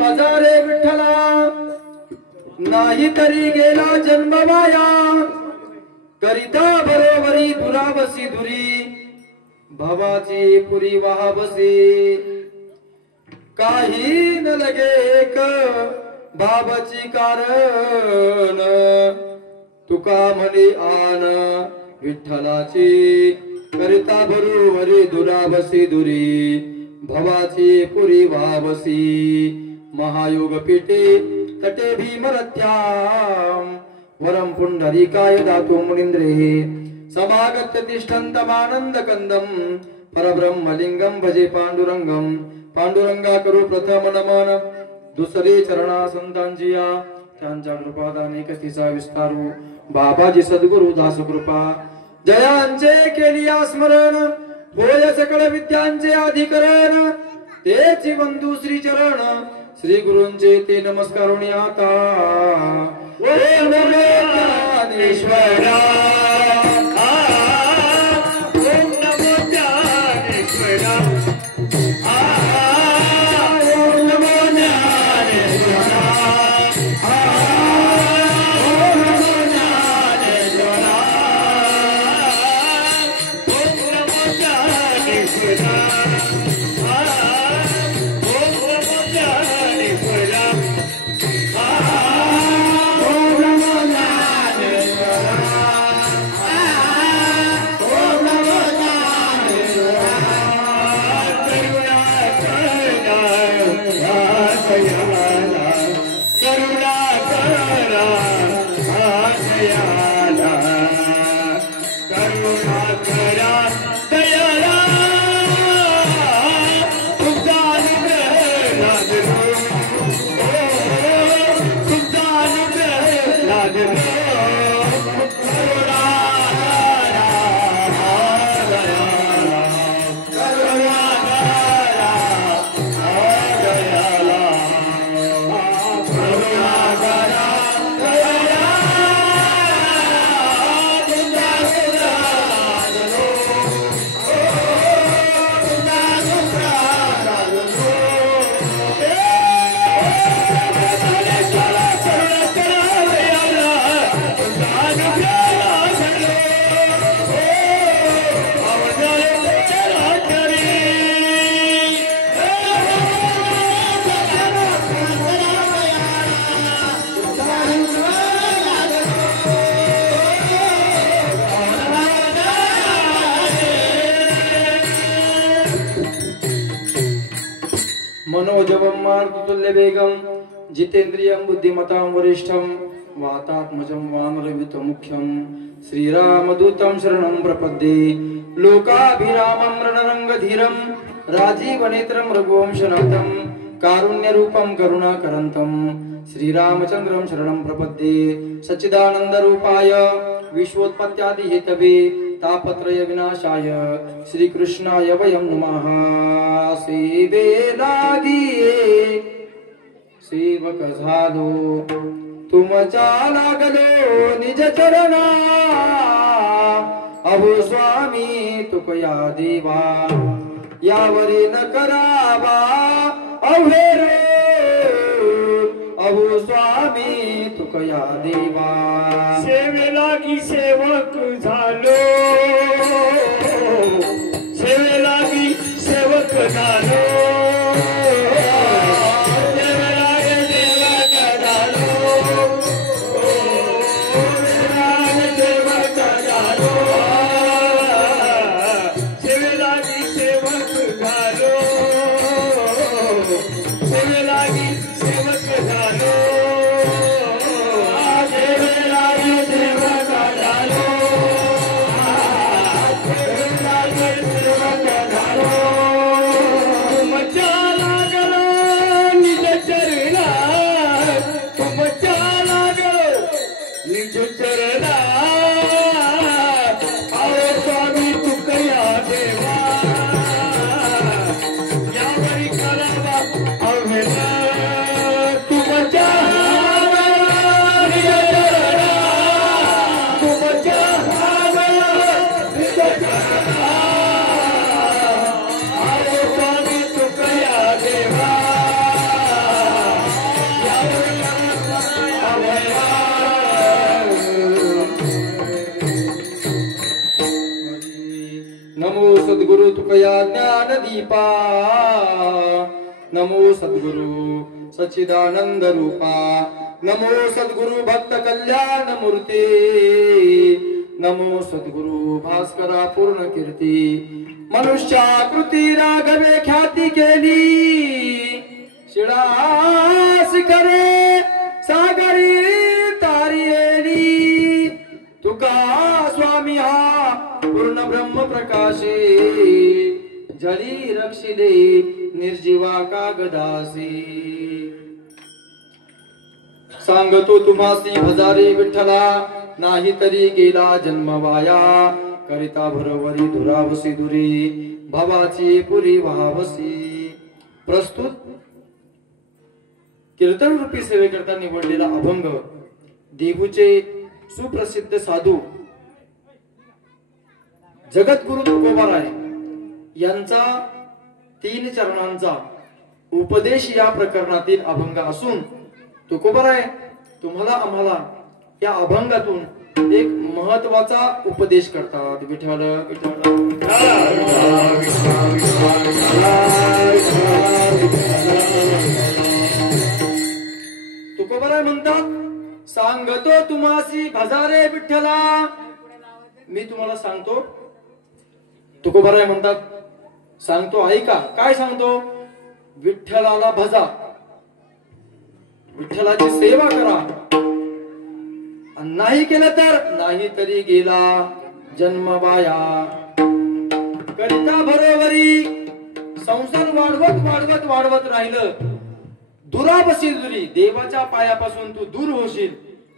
बजारे विठ्ठला नाही तरी गेला जन्म माया करिता बरोबरी दुरावसी दुरी भवाची पुरी वाहवसी काही न लगे एक बाबाची कारण तुका म्हणे आन विठ्ठलाची करिता बरोबरी दुरावसी दुरी भवाची पुरी वावसी महायोग पीठे तटे भीमरथ्याम वरम पुंडरीकाय दातु मुनींद्रे समागत तिष्ठन्तमानंद कंदम परब्रह्मलिंगम भजे पांडुरंगम पांडुरंगा करू प्रथम नमन दुसरे चरणा संतांजिया त्यांच्या कृपादाने कथीचा विस्तारू बाबाजी सद्गुरु दास कृपा जयांचे केलिया स्मरण होय सकळ विद्यांचे अधिकरण तेची बंधू श्री चरण श्री गुरूंचे ते नमस्कारुणी आता ओम नमो ज्ञानेश्वरा ओम नमो ज्ञानेश्वरा ओम नमो ज्ञानेश्वरा ओम नमो ज्ञानेश्वरा ओम नमो ज्ञानेश्वरा मनोजवं मारुततुल्यवेगं जितेन्द्रियं बुद्धिमतां वरिष्ठं वातात्मजं वानरयुतमुख्यं श्रीरामदूतं शरणं प्रपद्ये लोकाभिरामं रणरङ्गधीरं राजीवनेत्रं रघुवंशनाथं कारुण्यरूपं करुणाकरन्तं श्रीरामचन्द्रं शरणं प्रपद्ये सच्चिदानन्दरूपाय विश्वोत्पत्त्यादिहेतवे तापत्रय विनाशाय श्रीकृष्णाय वयं नमः। सेवे लागिये सेवक झालो तुमचा लागलो निज चरणा अहो स्वामी तुकया देवा यावरी न करावा अवहेर अहो स्वामी तुकया देवा सेवेला की सेवक झालो सेवेला की सेवक झालो नमो सद्गुरु तुकया ज्ञान दीपा नमो सद्गुरु सच्चिदानंद रूपा नमो सद्गुरु भक्त कल्याण मूर्ती नमो सद्गुरु भास्करा पूर्ण कीर्ती मनुष्याकृती राघवे ख्याती केली शिळा शिखरे सागरी तारियेली तुका स्वामी हा पूर्ण ब्रह्म प्रकाशी जली रक्षिले निर्जीवा कागदासी सांगतो तुम्हासी भजारी विठ्ठला नाही तरी गेला जन्म वाया करिता भरवरी धुरावसी दुरी भवाची पुरी व्हावसी। प्रस्तुत कीर्तन रूपी सेवेकरता निवडलेला अभंग देहूचे सुप्रसिद्ध साधू जगद्गुरु तुकोबाराय यांचा 3 चरणांचा उपदेश या प्रकरणातील अभंग असून तुकोबाराय तुम्हाला आम्हाला या अभंगातून एक महत्वाचा उपदेश करतात। विठ्ठल विठ्ठल तुकोबाराय म्हणतात सांगतो तुम्हासी भजारे विठ्ठला। मी तुम्हाला सांगतो तुकोबाराय म्हणतात सांगतो ऐका काय सांगतो विठ्ठलाला भजा विठ्ठलाची सेवा करा नाही केलं तर नाही तरी गेला जन्म वाया करिता भरोवरी संसार वाढवत राहिलं दुराबसी दुरी देवाच्या पायापासून तू दूर होशील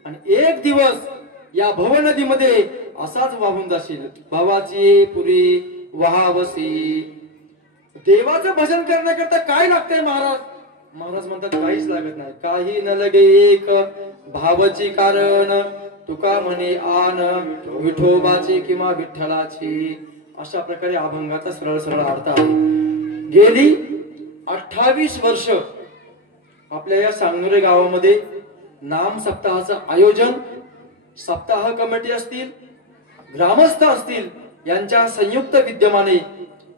आणि एक दिवस या भव नदीमध्ये असाच वाहून जाशील भावाची पुरी वहावसी। देवाचं भजन करण्याकरता काय लागतंय महाराज महाराज म्हणतात काहीच लागत नाही काही न लगे एक भावाची कारण तुका म्हणे आन विठोबाची किंवा विठ्ठलाची। अशा प्रकारे अभंगाचा सरळ सरळ अर्थ आहे। गेली 28 वर्ष आपल्या या सांगनुरे गावामध्ये नाम सप्ताहाचं आयोजन सप्ताह कमिटी असतील ग्रामस्थ असतील यांच्या संयुक्त विद्यमाने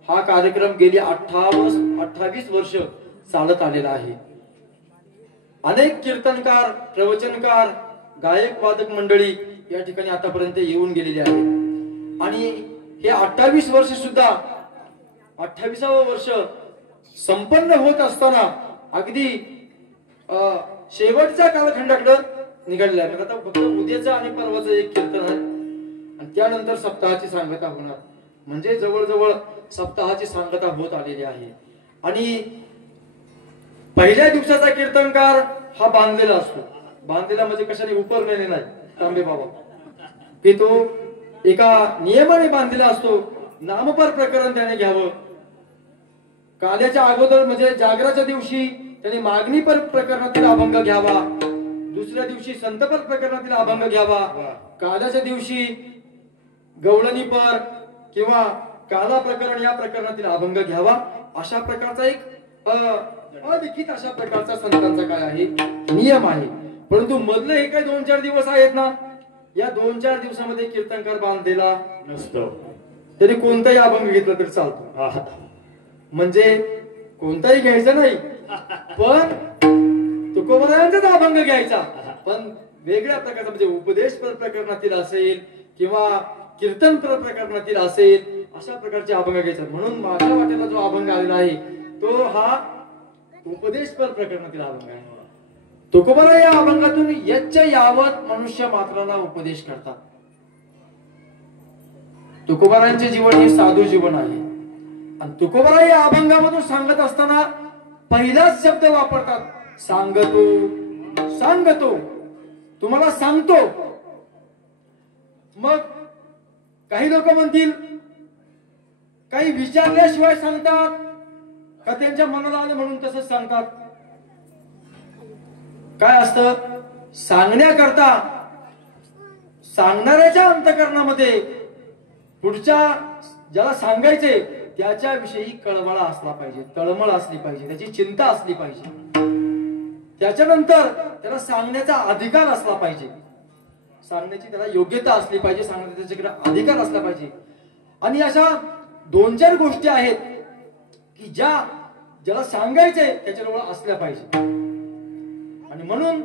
हा कार्यक्रम गेली 28 वर्ष चालत आलेला आहे। अनेक कीर्तनकार प्रवचनकार गायक वादक मंडळी या ठिकाणी आतापर्यंत येऊन गेलेली आहे आणि हे 28 वर्ष सुद्धा 28वे वर्ष संपन्न होत असताना अगदी शेवटच्या कालखंडाकडे निघालेला आहे. आता फक्त उद्याचं आणि परवाचं एक कीर्तन आहे आणि त्यानंतर सप्ताहाची सांगता होणार. म्हणजे जवळजवळ सप्ताहाची सांगता होत आलेली आहे. आणि पहिल्या दिवसाचा कीर्तनकार हा बांधलेला असतो. बांधलेला म्हणजे कशाने उपरलेले नाही तांबे बाबा, की तो एका नियमाने बांधलेला असतो. नामपर प्रकरण त्याने घ्यावं. काल्याच्या अगोदर म्हणजे जागराच्या दिवशी त्याने मागणीपर प्रकरणातील अभंग घ्यावा. दुसऱ्या दिवशी संतपर प्रकरणातील अभंग घ्यावा. काल्याच्या दिवशी गवळणीपर किंवा काला प्रकरण या प्रकरणातील अभंग घ्यावा. अशा प्रकारचा एक अलिखित अशा प्रकारचा संतांचा काय आहे नियम आहे. परंतु मधले हे काही 2-4 दिवस आहेत ना, या 2-4 दिवसामध्ये कीर्तनकार बांधलेला नसतो. तरी कोणताही अभंग घेतला तरी चालतो. म्हणजे कोणताही घ्यायचा नाही, पण तुकोबरायांचाच अभंग घ्यायचा. पण वेगळ्या प्रकारचा म्हणजे उपदेश प्रकरणातील असेल किंवा कीर्तन प्रकरणातील असेल अशा प्रकारचे अभंग घ्यायचा. म्हणून माझ्या वाट्याला जो अभंग आलेला आहे तो हा उपदेश प्रकरणातील अभंग आहे. तुकोबरा या अभंगातून यच्च यावत मनुष्य मात्राला उपदेश करतात. तुकोबरांचे जीवन हे साधू जीवन आहे. आणि तुकोबरा या अभंगामधून सांगत असताना पहिलाच शब्द वापरतात, सांगतो. सांगतो तुम्हाला सांगतो. मग काही लोक म्हणतील काही विचारल्याशिवाय सांगतात का त्यांच्या मनाला आलं म्हणून तसं सांगतात. काय असतं, सांगण्याकरता सांगणाऱ्याच्या अंतःकरणामध्ये पुढच्या ज्याला सांगायचे त्याच्याविषयी कळवळा असला पाहिजे, तळमळ असली पाहिजे, त्याची चिंता असली पाहिजे. त्याच्यानंतर त्याला सांगण्याचा अधिकार असला पाहिजे, सांगण्याची त्याला योग्यता असली पाहिजे, सांगण्याचा त्याच्याकडे अधिकार असला पाहिजे. आणि अशा 2-4 गोष्टी आहेत की ज्याला सांगायचंय त्याच्याजवळ असल्या पाहिजे. आणि म्हणून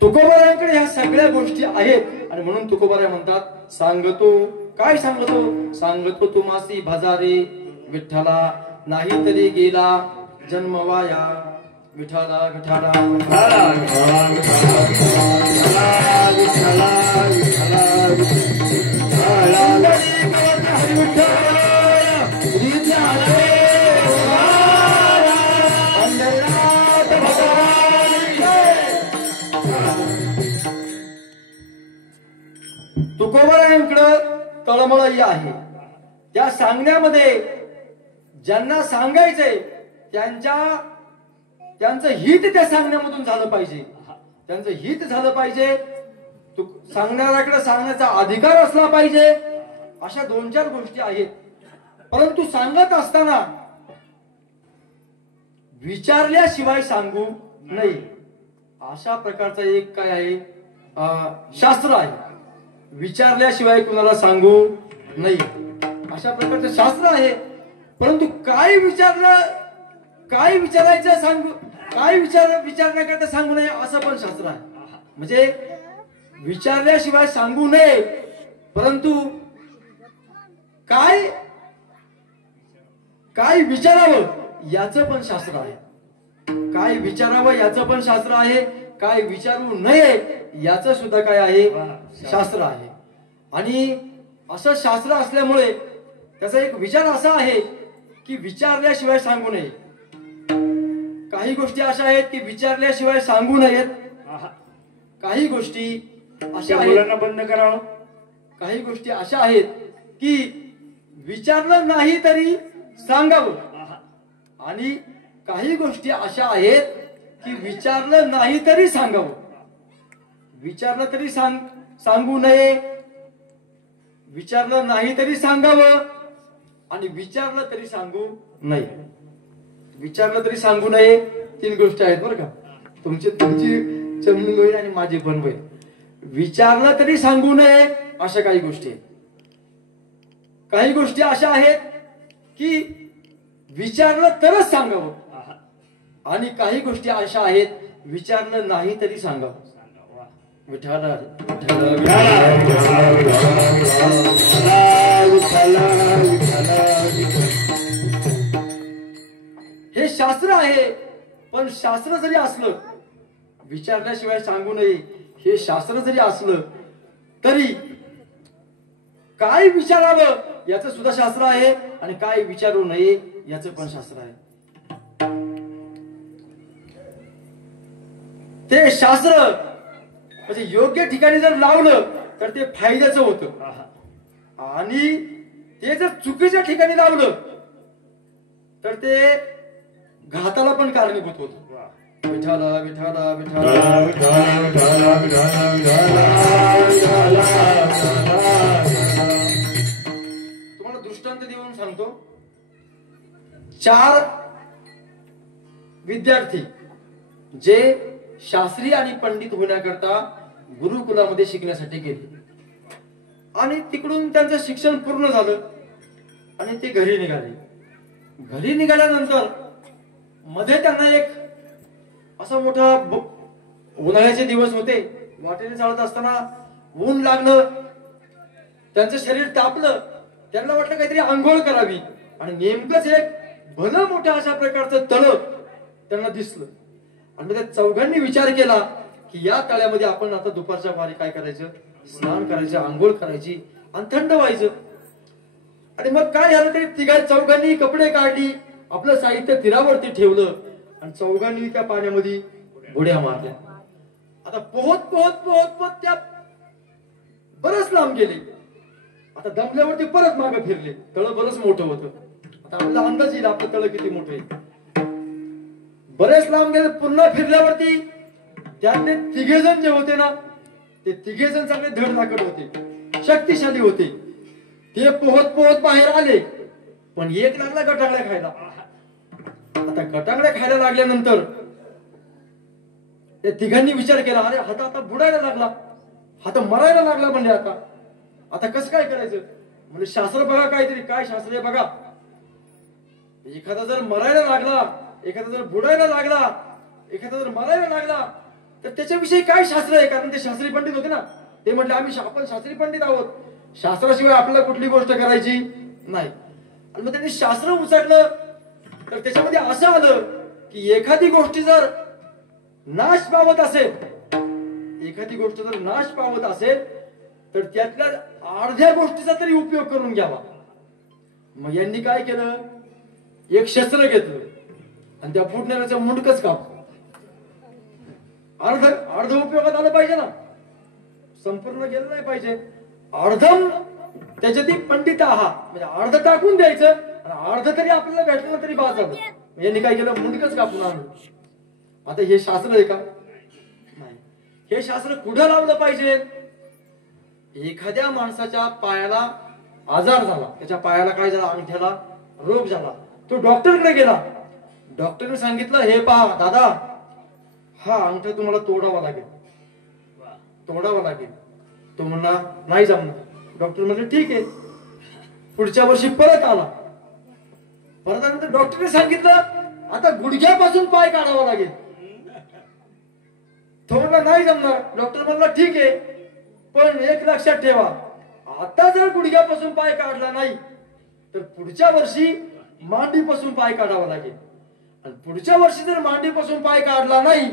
तुकोबारायांकडे ह्या सगळ्या गोष्टी आहेत. आणि म्हणून तुकोबारा म्हणतात सांगतो. काय सांगतो, सांगतो तुम्हासी भजारे विठ्ठला, नाही तरी गेला जन्म वाया. विठ्ठला विठ्ठला तुकोबारायांकडे तळमळही आहे. त्या सांगण्यामध्ये ज्यांना सांगायचंय त्यांचं हित त्या सांगण्यामधून झालं पाहिजे. त्यांचं हित झालं पाहिजे. सांगणाऱ्याकडे सांगण्याचा अधिकार असला पाहिजे. अशा 2-4 गोष्टी आहेत. परंतु सांगत असताना विचारल्याशिवाय सांगू नये अशा प्रकारचा एक काय आहे शास्त्र आहे. विचारल्याशिवाय कुणाला सांगू नाही अशा प्रकारचं शास्त्र आहे. परंतु काय विचारायचं सांगू, काय विचारण्याकरता सांगू नये असं पण शास्त्र आहे. म्हणजे विचारल्याशिवाय सांगू नये, परंतु काय विचारावं याचं पण शास्त्र आहे. काय विचारावं याचं पण शास्त्र आहे. काय विचारू नये याचं सुद्धा काय आहे शास्त्र आहे. आणि असं शास्त्र असल्यामुळे त्याचा एक विचार असा आहे की विचारल्याशिवाय सांगू नये. काही गोष्टी अशा आहेत की विचारल्याशिवाय सांगू नयेत. काही गोष्टी अशा आहेत बंद करावं. काही गोष्टी अशा आहेत की विचारलं नाही तरी सांगावं. आणि काही गोष्टी अशा आहेत की विचारलं नाही तरी सांगावं. विचारलं तरी सांगू नये, विचारलं नाही तरी सांगावं आणि विचारलं तरी सांगू नये. विचारलं तरी सांगू नये 3 गोष्टी आहेत बरं का. तुमची चमणी होईल आणि माझी पण होईल. विचारलं तरी सांगू नये अशा काही गोष्टी आहेत. काही गोष्टी अशा आहेत की विचारलं तरच सांगावं आणि काही गोष्टी अशा आहेत विचारलं नाही तरी सांगावं. विठ्ठला शास्त्र आहे, पण शास्त्र जरी असलं, विचारल्याशिवाय सांगू नये, हे शास्त्र जरी असलं तरी काय विचारावं याचं सुद्धा शास्त्र आहे आणि काय विचारू नये याचं पण शास्त्र आहे. ते शास्त्र म्हणजे योग्य ठिकाणी जर लावलं तर ते फायद्याचं होतं आणि ते जर चुकीच्या ठिकाणी लावलं तर ते घाताला पण कारणीभूत होतं. विठाला विठाला विठाला तुम्हाला दृष्टांत देऊन सांगतो. 4 विद्यार्थी जे शास्त्री आणि पंडित होण्याकरता गुरुकुलामध्ये शिकण्यासाठी गेले आणि तिकडून त्यांचं शिक्षण पूर्ण झालं आणि ते घरी निघाले. घरी निघाल्यानंतर मध्ये त्यांना एक असा मोठा उन्हाळ्याचे दिवस होते, वाटेने चालत असताना ऊन लागलं, त्यांचं शरीर तापलं, त्यांना वाटलं काहीतरी आंघोळ करावी आणि नेमकंच एक भलं मोठं अशा प्रकारचं तळ त्यांना दिसलं आणि त्या चौघांनी विचार केला की या तळ्यामध्ये आपण आता दुपारच्या वारी काय करायचं, स्नान करायचं, आंघोळ करायची आणि थंड व्हायचं. आणि मग काय झालं, ते चौघांनी कपडे काढली, आपलं साहित्य तीरावरती ठेवलं आणि चौघांनी त्या पाण्यामध्ये बुड्या मारल्या. आता पोहत पोहत पोहत पोहत त्या बरंच लांब गेले. आता दमल्यावरती परत मागे फिरले. तळ बरंच मोठं होतं. आता आपला अंदाज येईल आपलं तळ किती मोठं आहे. बरेच लांब गेले. पुन्हा फिरल्यावरती त्यातले 3 जण जे होते ना, ते 3 जण चांगले धडधाकट होते, शक्तिशाली होते. ते पोहत पोहत बाहेर आले, पण एक लागला गटांगड्या खायला. आता गटांगड्या खायला लागल्यानंतर त्या 3घांनी विचार केला, अरे हा आता बुडायला लागला, हा तर मरायला लागला. म्हणजे आता कसं काय करायचं. म्हणजे शास्त्र बघा काहीतरी. काय शास्त्र आहे बघा. एखादा जर मरायला लागला, एखादा जर बुडायला लागला, एखादा जर मरायला लागला तर त्याच्याविषयी काय शास्त्र आहे. कारण ते शास्त्री पंडित होते ना. ते म्हटले आपण शास्त्री पंडित आहोत, शास्त्राशिवाय आपल्याला कुठली गोष्ट करायची नाही. आणि मग त्यांनी शास्त्र उचललं तर त्याच्यामध्ये असं आलं की एखादी गोष्ट जर नाश पावत असेल, एखादी गोष्ट जर नाश पावत असेल तर त्यातल्या अर्ध्या गोष्टीचा तरी उपयोग करून घ्यावा. मग यांनी काय केलं, एक शस्त्र घेतलं आणि त्या बुडणाऱ्याचं मुंडकच कापलं. अर्ध उपयोगात आलं पाहिजे ना, संपूर्ण गेलं नाही पाहिजे. अर्धम त्याच्यात पंडित आहात म्हणजे अर्ध टाकून द्यायचं आणि अर्ध तरी आपल्याला भेटलं तरी बाद झालं. यांनी काय केलं, मुंडकच कापून आणलं. आता हे शास्त्र आहे का, नाही. हे शास्त्र कुठं लावलं पाहिजे. एखाद्या माणसाच्या पायाला आजार झाला, त्याच्या पायाला काय झाला, अंगठ्याला रोग झाला, तो डॉक्टरकडे गेला. डॉक्टरने सांगितलं, हे पहा दादा, हा अंगठा तुम्हाला तोडावा लागेल, तोडावा लागेल. तो म्हणला नाही जमणार. डॉक्टर म्हणले ठीक आहे. पुढच्या वर्षी परत आला. परत आल्यानंतर डॉक्टरने सांगितलं आता गुडघ्यापासून पाय काढावा लागेल. तो म्हणला नाही जमणार. डॉक्टर म्हणला ठीक आहे, पण एक लक्षात ठेवा, आता जर गुडघ्यापासून पाय काढला नाही तर पुढच्या वर्षी मांडीपासून पाय काढावा लागेल. आणि पुढच्या वर्षी जर मांडीपासून पाय काढला नाही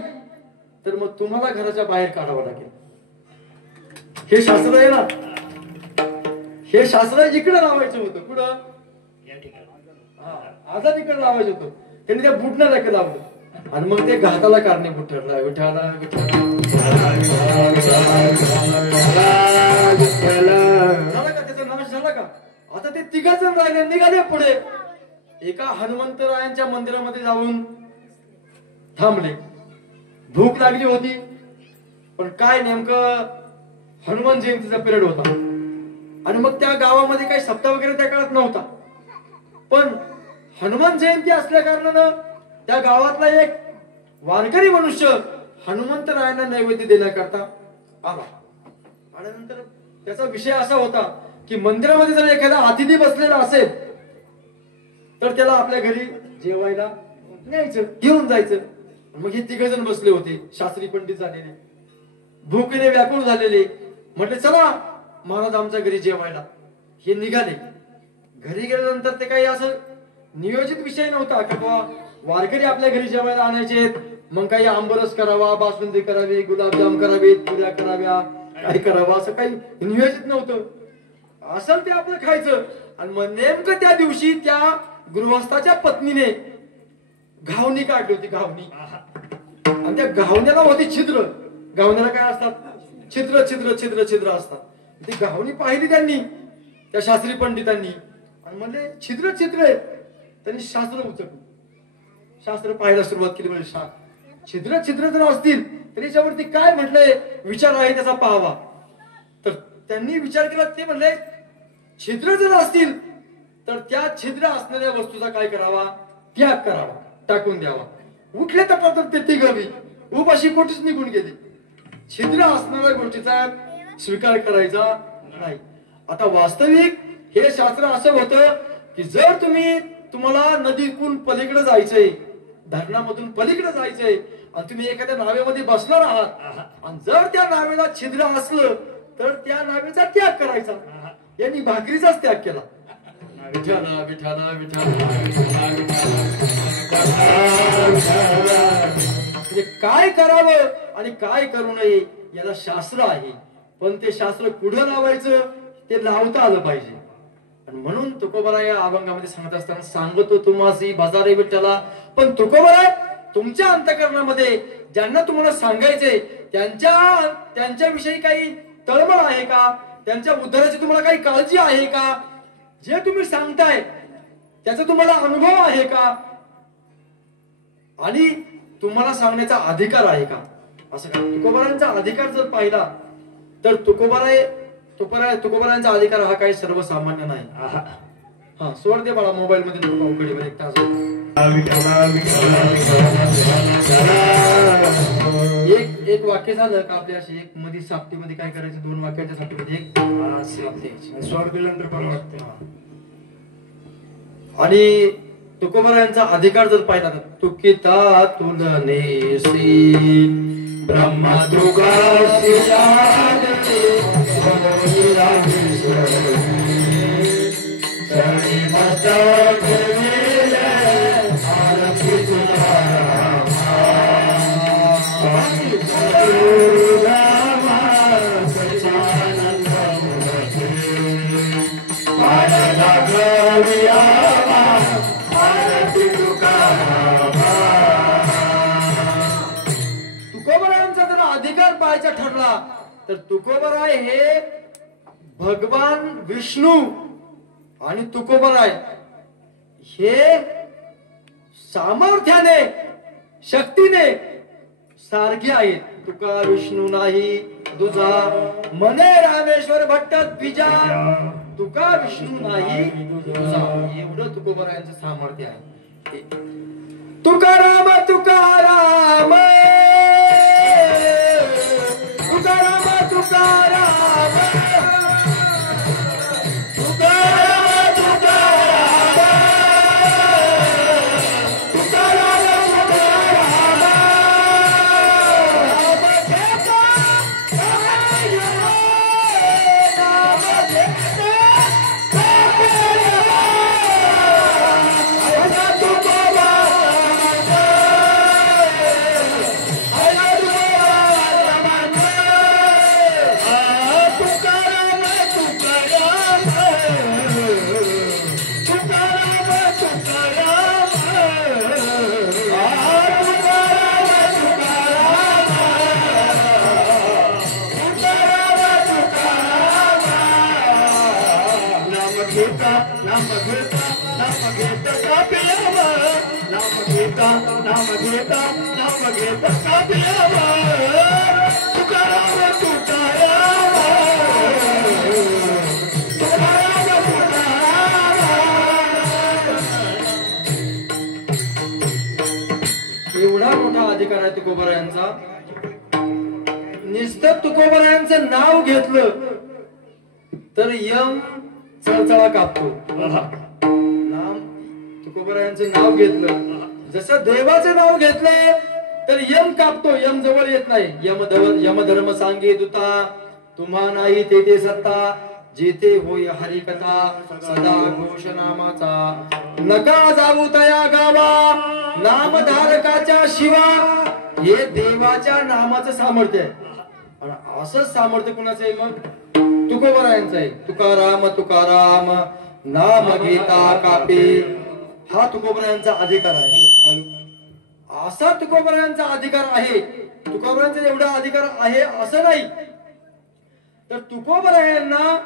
तर मग तुम्हाला घराच्या बाहेर काढावं लागेल. हे शास्त्र आहे ना. हे शास्त्र इकडे लावायचं होतं. कुठं, आजादीकडे लावायचं होतं. त्यांनी त्या बुटण्याला लावलं आणि मग ते घाताला कारणीभूत ठरला. विठाला झाला का, त्याचा नाश झाला का. आता ते 3 जण राहिले, निघाले पुढे. एका हनुमंतरायांच्या मंदिरामध्ये जाऊन थांबले. भूक लागली होती, पण काय नेमकं हनुमान जयंतीचा पिरियड होता आणि मग त्या गावामध्ये काही सप्ताह वगैरे त्या काळात नव्हता. पण हनुमान जयंती असल्या कारणानं त्या गावातला एक वारकरी मनुष्य हनुमंतरायांना नैवेद्य देण्याकरता आला. आल्यानंतर त्याचा विषय असा होता की मंदिरामध्ये जर एखादा अतिथी बसलेला असेल तर त्याला आपल्या घरी जेवायला न्यायचं, घेऊन जायचं. मग हे 3 जण बसले होते, शास्त्री पंडित झालेले, भूकेने व्याकुळ झालेले. म्हटले चला महाराज आमच्या घरी जेवायला. हे निघाले. घरी गेल्यानंतर ते काही असं नियोजित विषय नव्हता की बाबा वारकरी आपल्या घरी जेवायला आणायचे, मग काही आंबरस करावा, बासुंदी करावी, गुलाबजाम करावेत, पुऱ्या कराव्या, काही करावं असं काही नियोजित नव्हतं. असं ते आपलं खायचं. आणि मग नेमकं त्या दिवशी त्या गृहस्थाच्या पत्नीने घावणी काढली होती, घावणी. आणि त्या घावण्याला होती छिद्र. घावण्याला काय असतात? छिद्र छिद्र छिद्र छिद्र असतात. ती घावणी पाहिली त्यांनी, त्या शास्त्री पंडितांनी, आणि म्हणले छिद्र छिद्र आहे. त्यांनी शास्त्र उचललं, शास्त्र पाहायला सुरुवात केली. म्हणजे छिद्र छिद्र जर असतील तर याच्यावरती काय म्हटलंय, विचार आहे त्याचा पाहावा. तर त्यांनी विचार केला. ते म्हणले छिद्र जर असतील तर त्या छिद्र असणाऱ्या वस्तूचा काय करावा? त्याग करावा, टाकून द्यावा. उठले तर ते तिघवी उपाशी पोटीच निघून गेली. छिद्र असणाऱ्या गोष्टीचा स्वीकार करायचा नाही. आता वास्तविक हे शास्त्र असं होतं की जर तुम्हाला नदीतून पलीकडे जायचंय, धरणामधून पलीकडे जायचंय, आणि तुम्ही एखाद्या नावेमध्ये बसणार आहात, आणि जर त्या नावेला छिद्र असलं तर त्या नावेचा त्याग करायचा. यांनी भाकरीचाच त्याग केला. विठाला विठाला विठाला म्हणजे काय करावं आणि काय करू नये याला शास्त्र आहे. पण ते शास्त्र पुढे लावायचं, ते लावता आलं पाहिजे. आणि म्हणून तुकोबरा या अभंगामध्ये सांगत असताना सांगतो तुम्हासी बाजारे विठ्ठला. पण तुकोबरा तुमच्या अंतःकरणामध्ये ज्यांना तुम्हाला सांगायचंय त्यांच्याविषयी काही तळमळ आहे का? त्यांच्या उद्धाराची तुम्हाला काही काळजी आहे का? जे तुम्ही सांगताय त्याचा तुम्हाला अनुभव आहे का? आणि तुम्हाला सांगण्याचा अधिकार आहे का? असं का? तुकोबारांचा अधिकार जर पाहिला तर तुकोबारांचा अधिकार हा काही सर्वसामान्य नाही. हा सोड दे बाळा मोबाईल मध्ये उघडीवर एक तास. एक वाक्य झालं का आपल्या अशी एक मध्ये साप्तीमध्ये काय करायचं? 2 वाक्याच्या साप्तीमध्ये एक स्वर दिल्यानंतर पण वाटते. आणि तुकोबारांचा अधिकार जर पाहिला तर तुकिता तुलनेसी ब्रह्मा तुगासी तुकोबारांचा जर अधिकार पाहायचा ठरला तर तुकोबाराय हे भगवान विष्णू आणि तुकोबाराय हे सामर्थ्याने शक्तीने सारखे आहेत. तुका विष्णू नाही तुझा मने रामेश्वर भट्ट द्विजा. तुका विष्णू नाही तुझा, एवढं तुकोबारायांचं सामर्थ्य आहे. तुकाराम तुकाराम तुकाराम तुकाराम एवढा मोठा अधिकार आहे तुकोबारायांचा. नुसतं तुकोबारायांचं नाव घेतलं तर यम चळचळा कापतो. तुकोबारायांचं नाव घेतलं, जसं देवाचं नाव घेतलंय तर यम कापतो, यम जवळ येत नाही. यमधर्म सांगे दुता तुम्हा नाही ते सत्ता जेथे होय हरिकथा सदा घोष नामाचा नका जाऊ तया गावा नामधारकाच्या शिवा हे देवाच्या नामाचं सामर्थ्य आहे. आणि असंच सामर्थ्य कुणाचं आहे मग तुकोबरायांचं आहे. तुकाराम तुकाराम नाम घेता कापे हा तुकोबरायांचा अधिकार आहे. असा तुकोबरायांचा अधिकार आहे. तुकोबरायांचा एवढा अधिकार आहे असं नाही तर तुकोबरायांना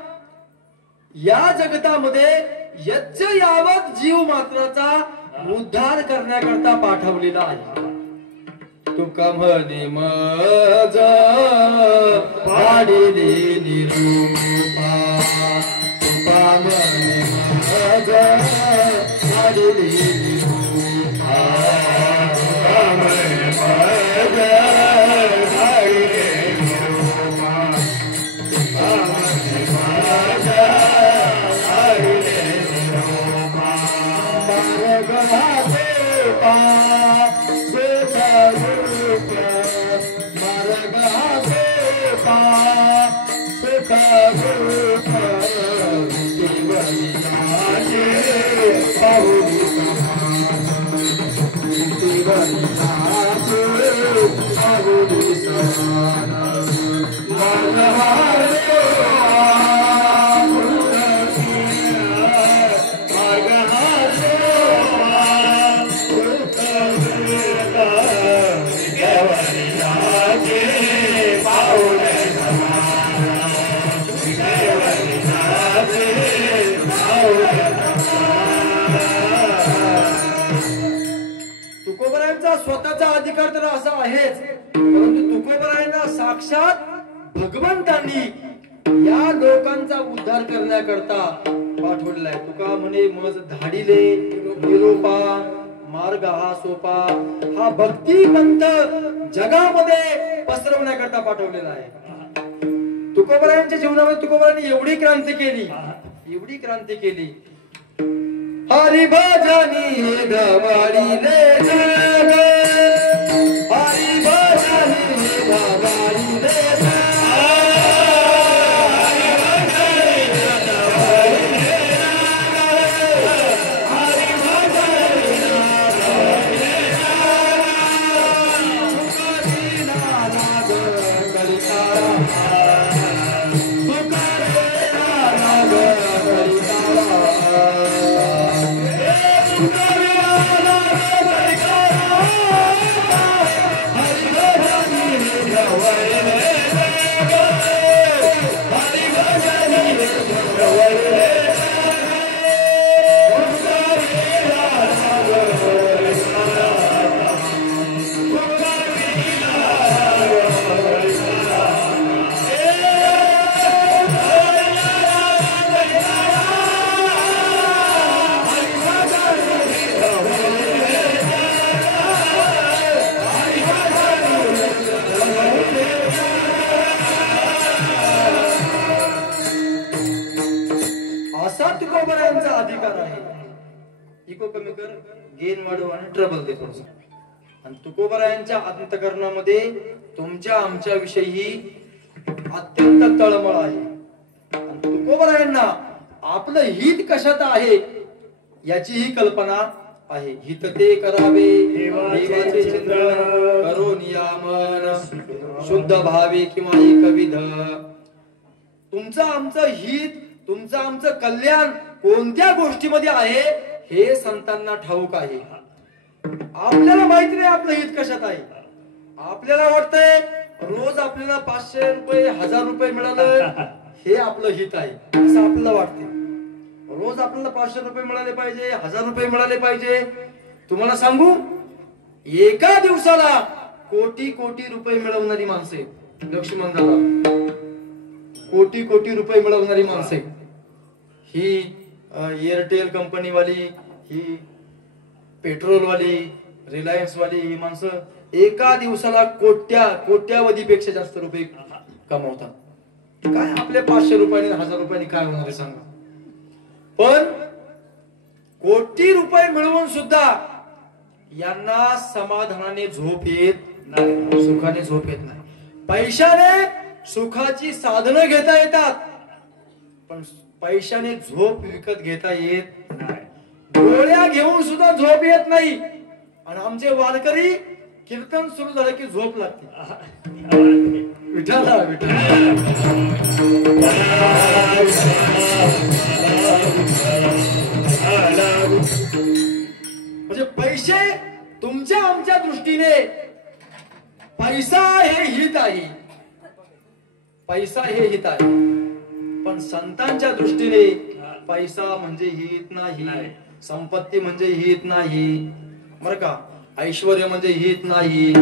या जगतामध्ये यज्ञ यावत जीव मात्राचा उद्धार करण्याकरता पाठवलेला आहे. तुका म्हणे मज पाडिले निरूपा तुका म्हणे मज पाडिले निरूपा तुका म्हणे मज पाडिले निरूपा तुका म्हणे मज पाडिले निरूपा मार्ग हाते पा तुकोबरायांचा स्वतःचा अधिकार तर असा आहेच परंतु तुकोबरायांना साक्षात भगवंतांनी या लोकांचा उद्धार करण्याकरता पाठवलेला आहे. तुका म्हणे मज धाडिले निरोपा मार्ग हा सोपा हा भक्तिपंथ जगामध्ये पसरवण्याकरता पाठवलेला आहे. तुकोबरायांच्या जीवनामध्ये तुकोबरायांनी एवढी क्रांती केली हरि भजनी गवाडीले जग हरि भजनी गवाडीले तुकोबरायांचा अधिकार आहे. इको कमी कर गेन वाढव आणि ट्रबल दे थोडस. आणि तुकोबरायांच्या अंतकरणामध्ये तुमच्या आमच्या विषयी अत्यंत तळमळ आहे. आणि तुकोबरायांना आपलं हित कशात आहे याची ही कल्पना आहे. हित ते करावे देवाचे चिंतन करो नियामन शुद्ध भावे किंवा एकविध. तुमचं आमचं हित तुमचं आमचं कल्याण कोणत्या गोष्टीमध्ये आहे हे संतांना ठाऊक आहे. आपल्याला माहिती नाही आपलं हित कशात आहे. आपल्याला वाटतंय रोज आपल्याला 500 रुपये 1000 रुपये मिळालं हे आपलं हित आहे असं आपल्याला वाटते. रोज आपल्याला 500 रुपये मिळाले पाहिजे 1000 रुपये मिळाले पाहिजे. तुम्हाला सांगू एका दिवसाला कोटी कोटी रुपये मिळवणारी माणसं आहेत. लक्ष्मण दादा कोटी कोटी रुपये मिळवणारी माणसं आहेत. ही एअरटेल कंपनी वाली ही पेट्रोल वाली रिलायन्स वाली ही माणसं एका दिवसाला कोट्यावधीपेक्षा जास्त रुपये कमवतात. काय आपल्या 500 रुपयाने 1000 रुपयाने काय होणार आहे सांगा. पण कोटी रुपये मिळवून सुद्धा यांना समाधानाने झोप येत नाही सुखाने झोप येत नाही. पैशाने सुखाची साधनं घेता येतात पण पैशाने झोप विकत घेता येत नाही. गोळ्या घेऊन सुद्धा झोप येत नाही. आणि आमचे वारकरी कीर्तन सुरू झालं की झोप लागते. विठ्ठला विठ्ठला. म्हणजे पैसे तुमच्या आमच्या दृष्टीने पैसा हे हित आहे, पैसा हे हित आहे. पण संतांच्या दृष्टीने पैसा म्हणजे हित नाही, संपत्ती म्हणजे हित नाही, बर का. ऐश्वर्य म्हणजे हित नाही,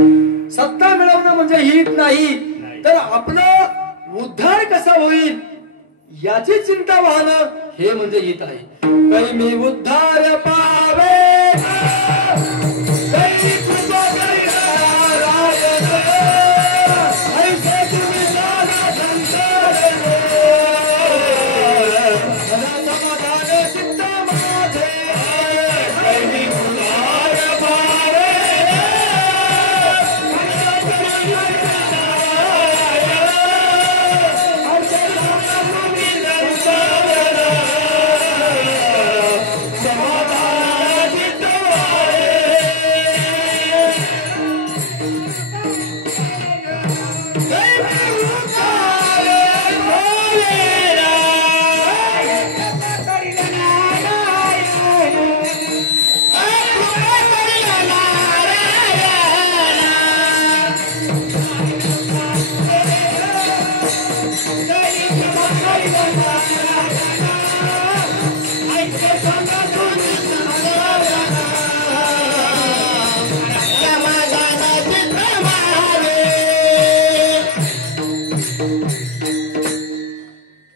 सत्ता मिळवणं म्हणजे हित नाही. तर आपलं उद्धार कसा होईल याची चिंता वाहणं हे म्हणजे हित आहे. काही मी उद्धार पावे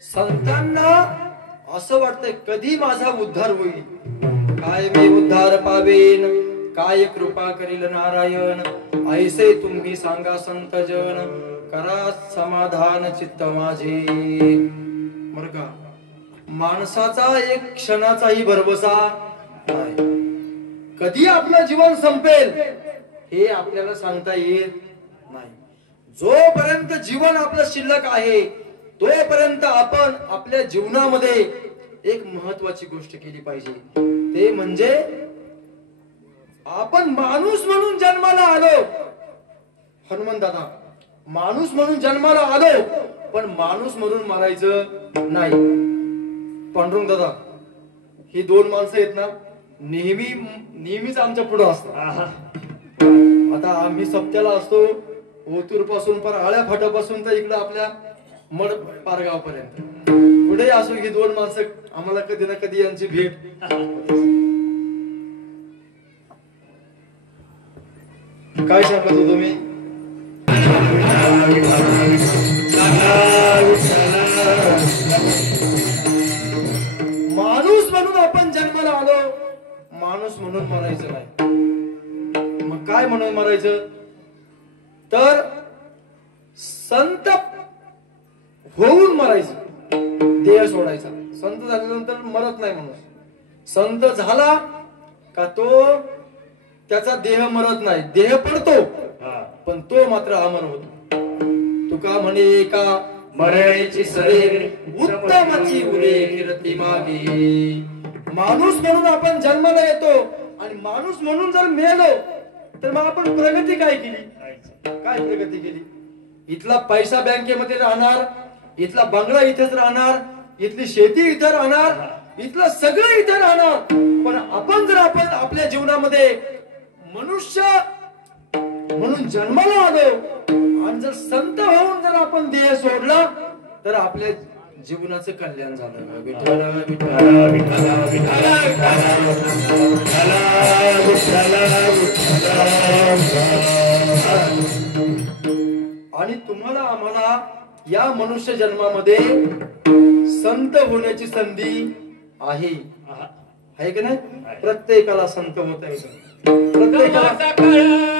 संतांना असं वाटतंय कधी माझा उद्धार होईल, काय मी उद्धार पावेन, काय कृपा करील नारायण. ऐसे तुम्ही सांगा संत जन, करा समाधान चित्त माझे. बर का. माणसाचा एक क्षणाचाही भरवसा नाही, कधी आपलं जीवन संपेल हे आपल्याला सांगता येत नाही. जोपर्यंत जीवन आपलं शिल्लक आहे तोपर्यंत आपण आपल्या जीवनामध्ये एक महत्वाची गोष्ट केली पाहिजे. ते म्हणजे आपण माणूस म्हणून जन्माला आलो. हनुमान दादा, माणूस म्हणून जन्माला आलो पण माणूस म्हणून मरायचं नाही. पांडुरंग दादा, ही दोन माणसं आहेत ना नेहमीच आमच्या पुढे असतात. आता आम्ही सप्त्याला असतो ओतूर पासून पर आळ्या फाट्यापासून तर इकडं आपल्या मड पारगाव पर्यंत कुठे असो ही दोन माणसं आम्हाला कधी ना कधी यांची भेट. काय सांगत हो तुम्ही. माणूस म्हणून आपण जन्माला आलो, माणूस म्हणून मरायचं नाही. मग काय म्हणून मरायचं तर संत होऊन मरायचं, देह सोडायचा. संत झाल्यानंतर मरत नाही म्हणून. संत झाला का तो त्याचा देह मरत नाही, देह पडतो पण तो मात्र अमर होतो. तुका म्हणे का मरण्याची सरे उत्तमाची उरे कीर्ती मागे. माणूस म्हणून आपण जन्माला येतो आणि माणूस म्हणून जर मेलो तर मग आपण प्रगती काय केली, काय प्रगती केली. इथला पैसा बँकेमध्ये राहणार, इथला बंगला इथेच राहणार, इथली शेती इथे राहणार, इथलं सगळं इथे राहणार. पण आपण जर आपण आपल्या जीवनामध्ये मनुष्य म्हणून जन्माला आलो आणि जर संत होऊन जर आपण देह सोडला तर आपल्या जीवनाचं कल्याण झालं. विठ्ठल विठ्ठल विठ्ठल आणि तुम्हाला आम्हाला या मनुष्य जन्मामध्ये संत होण्याची संधी आहे की नाही. प्रत्येकाला संत होता येतं. प्रत्येकाला पुढे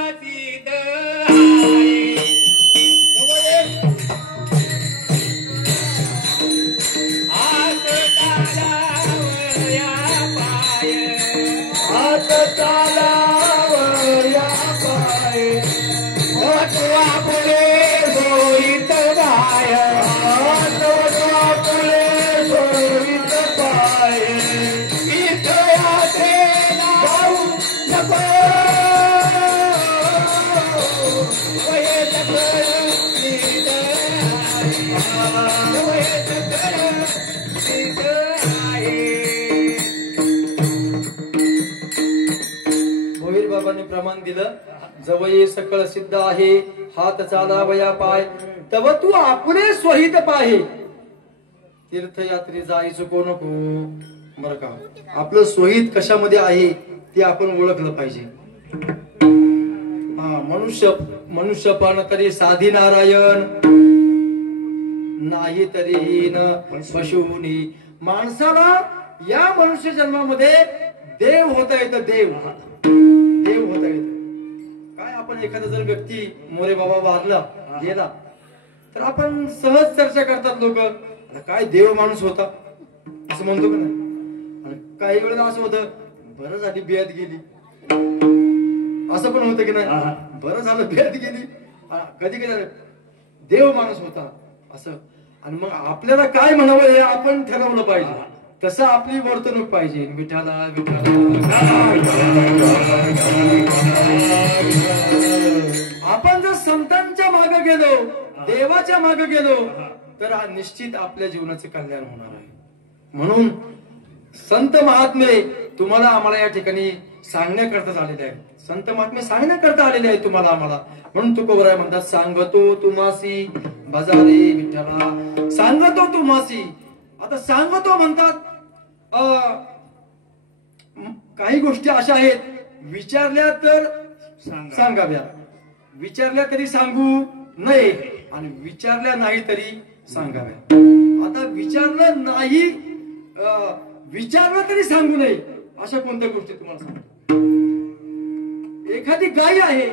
ते सकळ सिद्ध आहे, हात चालावया पाय तव तू आपले स्वहित पाहे, तीर्थयात्री जाई चुको नको. बर का, आपलं स्वहित कशामध्ये आहे ते आपण ओळखलं पाहिजे. हा, मनुष्य पण तरी साधी नारायण, नाही तरी हीन पशुनी. माणसाला या मनुष्य जन्मामध्ये देव होता येतं, देव होता येत. काय आपण एखादा जर व्यक्ती मोरे बाबा वारला गेला तर आपण सहज चर्चा करतात लोक, काय देव माणूस होता असं म्हणतो का नाही. आणि काही वेळेला असं होतं, बरं झाली बियात गेली, असं पण होतं की नाही, बरं झालं बियात गेली. कधी कधी देव माणूस होता असं. आणि मग आपल्याला काय म्हणावं हे आपण ठरवलं पाहिजे, तसं आपली वर्तणूक पाहिजे. विठाला विठाला. आपण जर संतांच्या मागे गेलो, देवाच्या मागे गेलो तर निश्चित आपल्या जीवनाचे कल्याण होणार आहे. म्हणून संत महात्मे तुम्हाला आम्हाला या ठिकाणी सांगण्याकरता आलेले आहेत. संत महात्मे सांगण्याकरता आलेले आहेत तुम्हाला आम्हाला. म्हणून तुकोबराय म्हणतात, सांगतो तुम्हासी बजारे विठ्ठला, सांगतो तुम्हासी. आता सांगतो म्हणतात, काही गोष्टी अशा आहेत विचारल्या तर सांगाव्या, विचारल्या तरी सांगू नये, आणि विचारल्या नाही तरी सांगाव्या. आता विचारलं नाही, विचारलं तरी सांगू नये अशा कोणत्या गोष्टी तुम्हाला सांगतो. एखादी गाय आहे,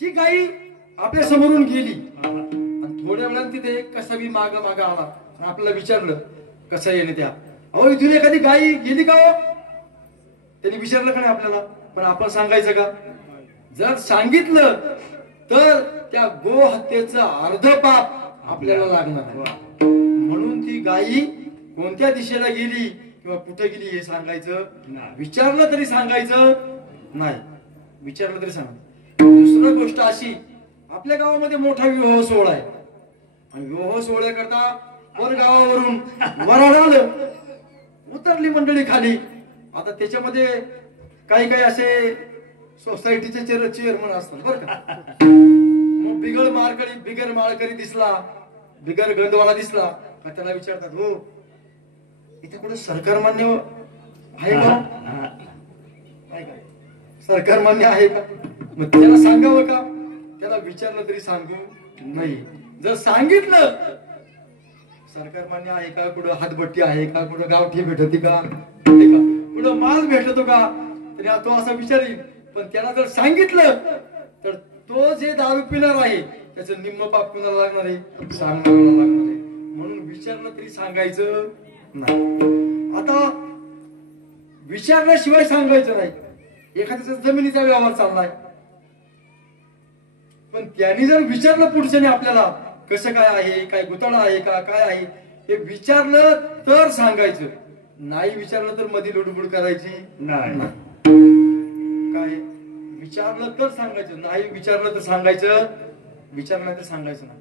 ती गाई आपल्या समोरून गेली आणि थोड्या वेळात तिथे एक कसाबी माग आला आणि आपल्याला विचारलं कसं येणे त्या, अहो इथून एखादी गाय गेली का हो, त्यांनी विचारलं का नाही आपल्याला, पण आपण सांगायचं का. जर सांगितलं तर त्या गो हत्येचं अर्ध पाप आपल्याला लागणार. म्हणून ती गायी कोणत्या दिशेला गेली किंवा कुठे गेली हे सांगायचं, विचारलं तरी सांगायचं नाही, विचारलं तरी सांगायचं. दुसरी गोष्ट अशी, आपल्या गावामध्ये मोठा विवाह सोहळा आहे आणि विवाह सोहळ्याकरता वर गावावरून वराड आलं, उतरली मंडळी खाली. आता त्याच्यामध्ये काही काही असे सोसायटीचे चेअरमन असतात बरं का. मग बिगर माळकरी दिसला, बिगर गंधवाला दिसला का त्याला विचारतात, हो इथे कुठे सरकार मान्य आहे का, सरकार मान्य आहे का. मग त्याला सांगावं का, त्याला विचारलं तरी सांगू नाही. जर सांगितलं सरकार मान्य आहे का, कुठं हातभट्टी आहे का, कुठं गावठी भेटती का, कुठं माल भेटतो का, तरी तो असा विचारेल. पण त्याला जर सांगितलं तर तो जे दारू पिणार आहे त्याचं निम्म पाप कुणाला लागणार आहे, सांगणाऱ्याला लागणार आहे. म्हणून विचारलं तरी सांगायचं नाही. आता विचारल्याशिवाय सांगायचं नाही. एखाद्याचा जमिनीचा व्यवहार चाललाय, पण त्यांनी जर विचारलं पुढच्याने आपल्याला कसं काय आहे, काय गुताळा आहे का, काय आहे हे विचारलं तर सांगायचं, नाही विचारलं तर मध्ये लुडबुड करायची नाही. काय विचारलं तर सांगायचं, नाही विचारलं तर सांगायचं, विचारलं तर सांगायचं नाही.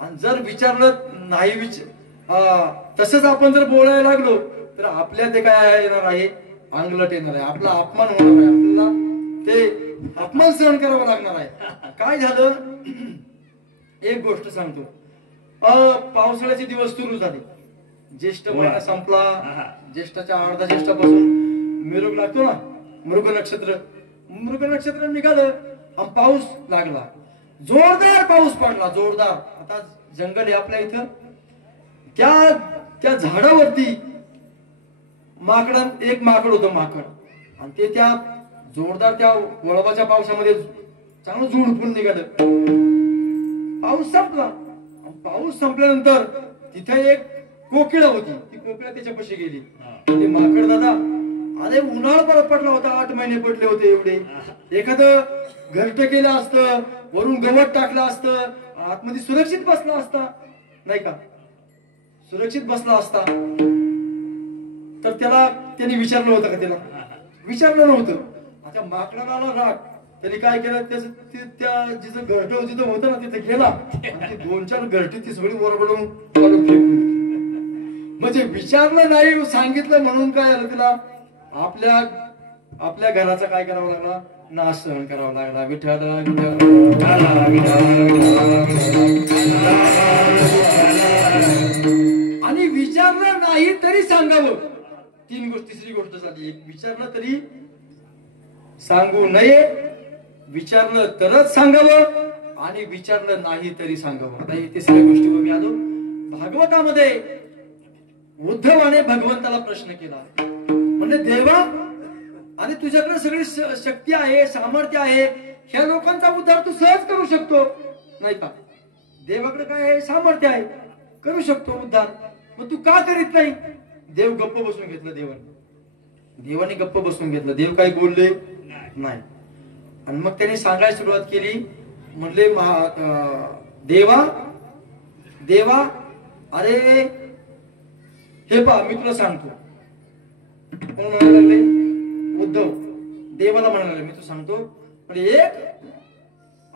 आणि जर विचारलं नाही तसंच आपण जर बोलायला लागलो तर आपल्या ते काय येणार आहे, अंगलट येणार आहे, आपला अपमान होणार आहे, आपल्याला ते अपमान सहन करावा लागणार आहे. काय झालं, एक गोष्ट सांगतो. पावसाळ्याचे दिवस सुरू झाले, ज्येष्ठ महिना संपला, ज्येष्ठाच्या अर्धा ज्येष्ठापासून मिरग लागतो ना, मृग नक्षत्र निघालं आणि पाऊस लागला, जोरदार पाऊस पडला, जोरदार. आता जंगल आहे आपल्या इथं, त्या झाडावरती एक माकड होतं, माकड, आणि ते त्या जोरदार त्या वळवाच्या पावसामध्ये चांगलं झुडपून निघालं. पाऊस संपला, पाऊस संपल्यानंतर तिथे एक कोकिळा होती, ती कोकिळा त्याच्यापाशी गेली. ते माकड दादा, अरे उन्हाळा परत पडला होता, 8 महिने पडले होते एवढे, एखादं घरट केलं असतं, वरून गवत टाकलं असतं, आतमध्ये सुरक्षित बसला असता, नाही का, सुरक्षित बसला असता तर त्यांनी विचारलं होतं का, त्याला विचारलं नव्हतं. आता माकडाला आला राग, त्यांनी काय केलं, त्या जिथं घरट जिथं होतं ना तिथे गेला, 2-4 घरटी ती सगळी ओरबडून म्हणजे विचारलं नाही, सांगितलं म्हणून काय झालं, तिला आपल्या घराचा काय करावं लागला, नाश सहन करावा लागला. विठ्ठल आणि विचारलं नाही तरी सांगावं. 3 गोष्ट. तिसरी गोष्ट झाली, एक विचारलं तरी सांगू नये, विचारलं तरच सांगावं आणि विचारलं नाही तरी सांगावं. आता ही तिसऱ्या गोष्टीवर मी आलो. भागवतामध्ये उद्धवाने भगवंताला प्रश्न केला, म्हणजे देवा, आणि तुझ्याकडे सगळी शक्ती आहे, सामर्थ्य आहे, ह्या लोकांचा उद्धार तू सहज करू शकतो नाही का? देवाकडे काय आहे? सामर्थ्य आहे, करू शकतो उद्धार, मग तू का करीत नाही? देव गप्प बसून घेतलं. देवाने गप्प बसून घेतलं. देव काही बोलले नाही. आणि मग त्याने सांगायला सुरुवात केली, म्हणले देवा अरे हे पहा, मी तुला सांगतो. कोण म्हणायला लागले? उद्धव देवाला म्हणायला लागले, मी तुला सांगतो. म्हणजे एक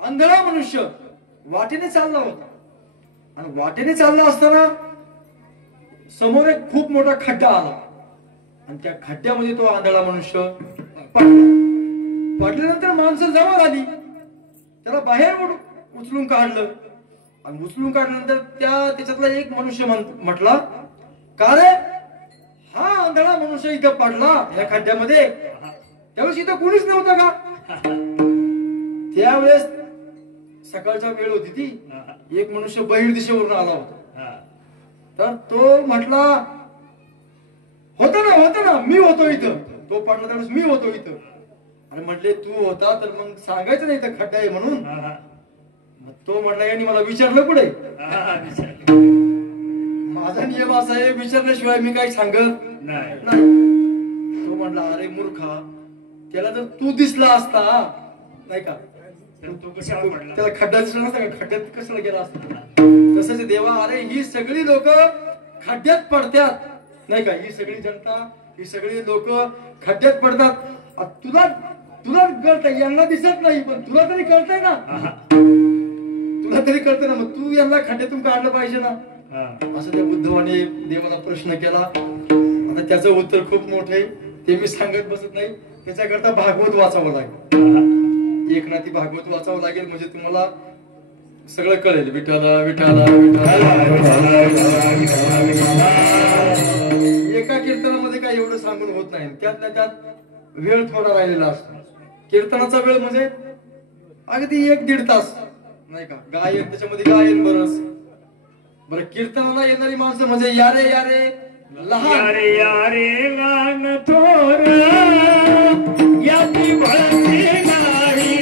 आंधळा मनुष्य वाटेने चालला होता, आणि वाटेने चालला असताना समोर एक खूप मोठा खड्डा आला, आणि त्या खड्ड्यामध्ये तो आंधळा मनुष्य पडल्यानंतर माणसं जमा झाली, त्याला बाहेर उचलून काढलं. आणि उचलून काढल्यानंतर त्याच्यातला एक मनुष्य म्हटला, का रे, हा आंधळा मनुष्य इथं पडला या खड्ड्यामध्ये, त्यावेळेस इथं कोणीच नव्हतं का? त्यावेळेस सकाळच्या वेळ होती ती, एक मनुष्य बहिर दिशेवरून आला होता. तर तो म्हटला, होतं ना, मी होतो इथं. तो पडला त्यावेळेस मी होतो इथं. आणि म्हटले तू होता तर मग सांगायचं नाही तर खड्डा आहे म्हणून. तो म्हटला, यांनी मला विचारलं कुठे? माझा नियम असा आहे, विचारल्याशिवाय मी काही सांगत नाही. तो म्हटला, अरे मूर्खा, त्याला जर तू दिसला असता नाही का, त्याला खड्डा दिसला नसता का? खड्ड्यात कशाला गेला असता? तसंच देवा, अरे ही सगळी लोक खड्ड्यात पडतात नाही का? ही सगळी जनता, ही सगळी लोक खड्ड्यात पडतात. तुला कळतंय, यांना दिसत नाही, पण तुला तरी कळतंय ना. तुला तरी कळतंय ना, मग तू यांना खड्ड्यातून काढलं पाहिजे ना. असं त्या उद्धवाने देवाला प्रश्न केला. आता त्याचं उत्तर खूप मोठं आहे, ते मी सांगत बसत नाही. त्याच्याकरता भागवत वाचावं लागेल, एकनाथी भागवत वाचावं लागेल, म्हणजे तुम्हाला सगळं कळेल. विठ्ठला विठ्ठला एका कीर्तनामध्ये काय एवढं सांगून होत नाही. त्यातल्या त्यात वेळ थोडा राहिलेला असतो. कीर्तनाचा वेळ म्हणजे अगदी 1-1.5 तास नाही का? गायन, त्याच्यामध्ये गायन बरस. बरं, कीर्तनाला येणारी माणसं म्हणजे यारे लहान, यारे लहान थोर याची भळती नाही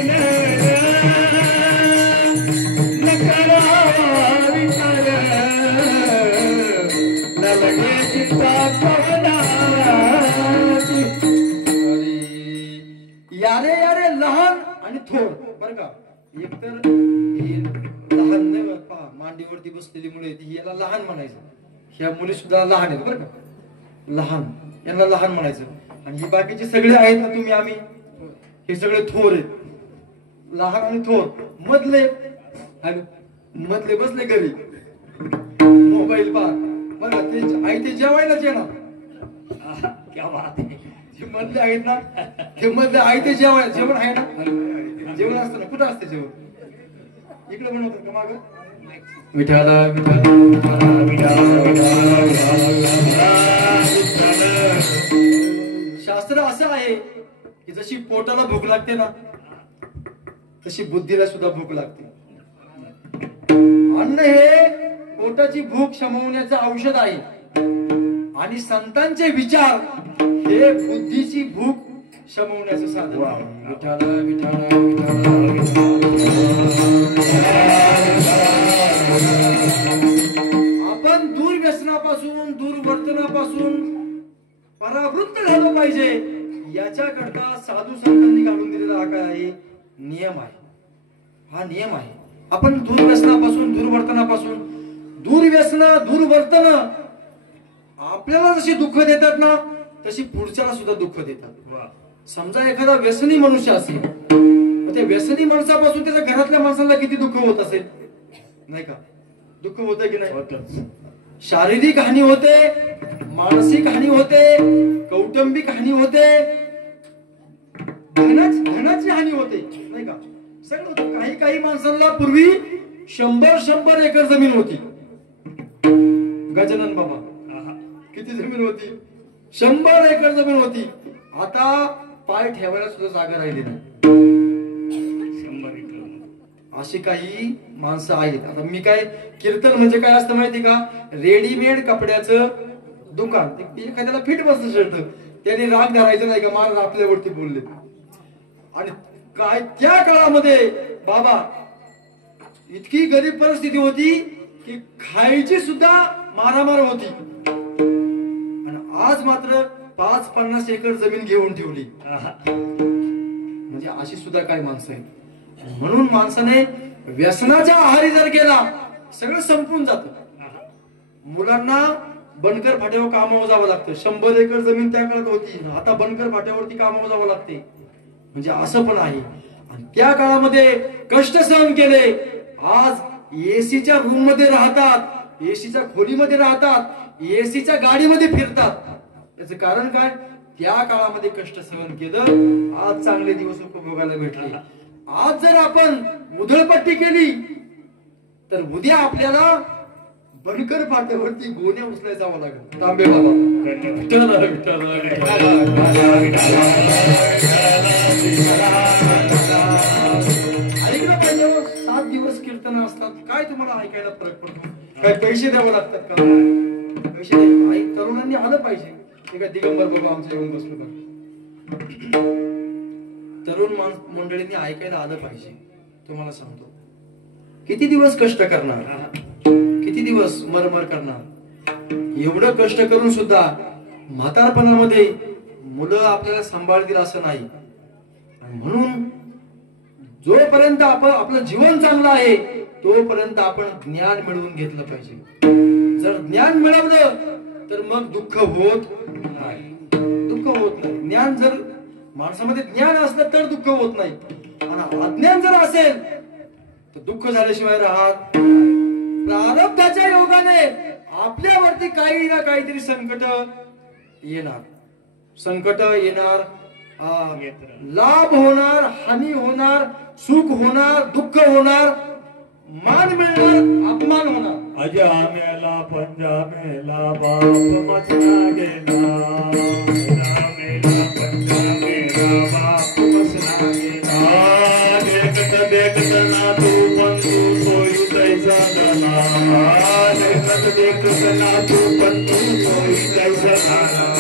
यारे लहान आणि थोर. बरं का, एक तर लहान नाही पहा, मांडीवरती बसलेली मुले याला लहान म्हणायचं. ह्या मुली सुद्धा लहान आहेत बरं का, लहान, यांना लहान म्हणायचं. आणि ही बाकीचे सगळे आहेत ना, तुम्ही आम्ही, हे सगळे थोर आहेत. लहान आणि थोर. मधले बसले घरी मोबाईल पहा बरं. ते आई ते जेवायलाच येणार. क्या बात आहे. ते मधले आहेत ना, ते मधले आई ते जेवण आहे ना, जेवण असतं ना. कुठं असते जेवण? इकडे बनवतात का मागं? विठ्ठला शास्त्र असं आहे की जशी पोटाला भूक लागते ना, तशी बुद्धीला सुद्धा भूक लागते. अन्न हे पोटाची भूक शमवण्याचं औषध आहे, आणि संतांचे विचार हे बुद्धीची भूक शमवण्याचं साधन आहे. विठ्ठला विठ्ठला आपण दुर्व्यसनापासून, दुर्वर्तनापासून परावृत्त झालो पाहिजे, याच्याकरता साधू संतांनी घालून दिलेला हा काय आहे? नियम आहे. हा नियम आहे. आपण दुर्व्यसनापासून, दुर्वर्तनापासून, दुर्व्यसन, दुर्वर्तन आपल्याला जशी दुःख देतात ना, तशी पुढच्याला सुद्धा दुःख देतात. समजा एखादा व्यसनी मनुष्य असेल, त्या व्यसनी माणसापासून त्याच्या घरातल्या माणसाला किती दुःख होत असेल नाही का? दुःख होतं की नाही? शारीरिक हानी होते, मानसिक हानी होते, कौटुंबिक हानी होते. धनाची हानी होते नाही का. सगळं होतं. काही माणसांना पूर्वी 100 एकर जमीन होती. गजानन बाबा किती जमीन होती? 100 एकर जमीन होती. आता पाय ठेवायला सुद्धा जागा राहिली नाही. 100 एकर. अशी काही माणसं आहेत. आता मी काय कीर्तन म्हणजे काय असतं माहिती का? रेडीमेड कपड्याचं दुकान. एखाद्याला फिट बसतं शर्ट, त्याने राग धरायचं नाही का मला आपल्यावरती बोलले. आणि काय त्या काळामध्ये बाबा इतकी गरीब परिस्थिती होती की खायची सुद्धा मारामार होती. आणि आज मात्र 50 एकर जमीन घेऊन ठेवली. म्हणजे अशी सुद्धा काय माणसं आहेत. म्हणून माणसाने व्यसनाच्या आहारी जर गेला सगळं संपून जात. मुलांना बनकर फाट्यावर कामावर जावं लागतं. 100 एकर जमीन त्या काळात होती, आता बनकर फाट्यावरती कामावर जावं लागते. म्हणजे असं पण आहे. आणि त्या काळामध्ये कष्ट सहन केले. आज एसीच्या रूम मध्ये राहतात, एसीच्या खोलीमध्ये राहतात, एसीच्या गाडीमध्ये फिरतात. त्याचं कारण काय? त्या काळामध्ये कष्ट सहन केलं, आज चांगले दिवस उपभोगायला भेटले. आज जर आपण उधळपट्टी केली तर उद्या आपल्याला बनकर फाट्यावरती गोण्या उचलायला जावं लागेल. तांबे बाबा ऐकलं पाहिजे. 7 दिवस कीर्तन असतात. काय तुम्हाला ऐकायला फरक पडतो? काय पैसे द्यावे लागतात का? पैसे तरुणांनी आलं पाहिजे. एका दिगंबर बाबा आमच्या येऊन बसलो का? तरुण मंडळींनी ऐकायला आलं पाहिजे. तुम्हाला सांगतो किती दिवस कष्ट करणार, किती दिवस मरमर करणार. एवढं कष्ट करून सुद्धा म्हातारपणामध्ये मुलं आपल्याला सांभाळतील असं नाही. म्हणून जोपर्यंत आपलं जीवन चांगलं आहे तोपर्यंत आपण ज्ञान मिळवून घेतलं पाहिजे. जर ज्ञान मिळवलं तर मग दुःख होत नाही. दुःख होत नाही. ज्ञान जर माणसामध्ये ज्ञान असलं तर दुःख होत नाही. आणि अज्ञान जर असेल तर दुःख झाल्याशिवाय राहत. प्रारब्धाच्या योगाने आपल्यावरती काही ना काहीतरी संकट येणार. संकट येणार, लाभ होणार, हानी होणार, सुख होणार, दुःख होणार, मान मिळणार, अपमान होणार. अजा मेला पंजा मेला बाप मचना गेला. मेला पंजा मेला बाप मचना गेला. देखत ना तू पण तू सोयी तैसा झाला. देखत ना तू पण तू सोयी तैसा झाला.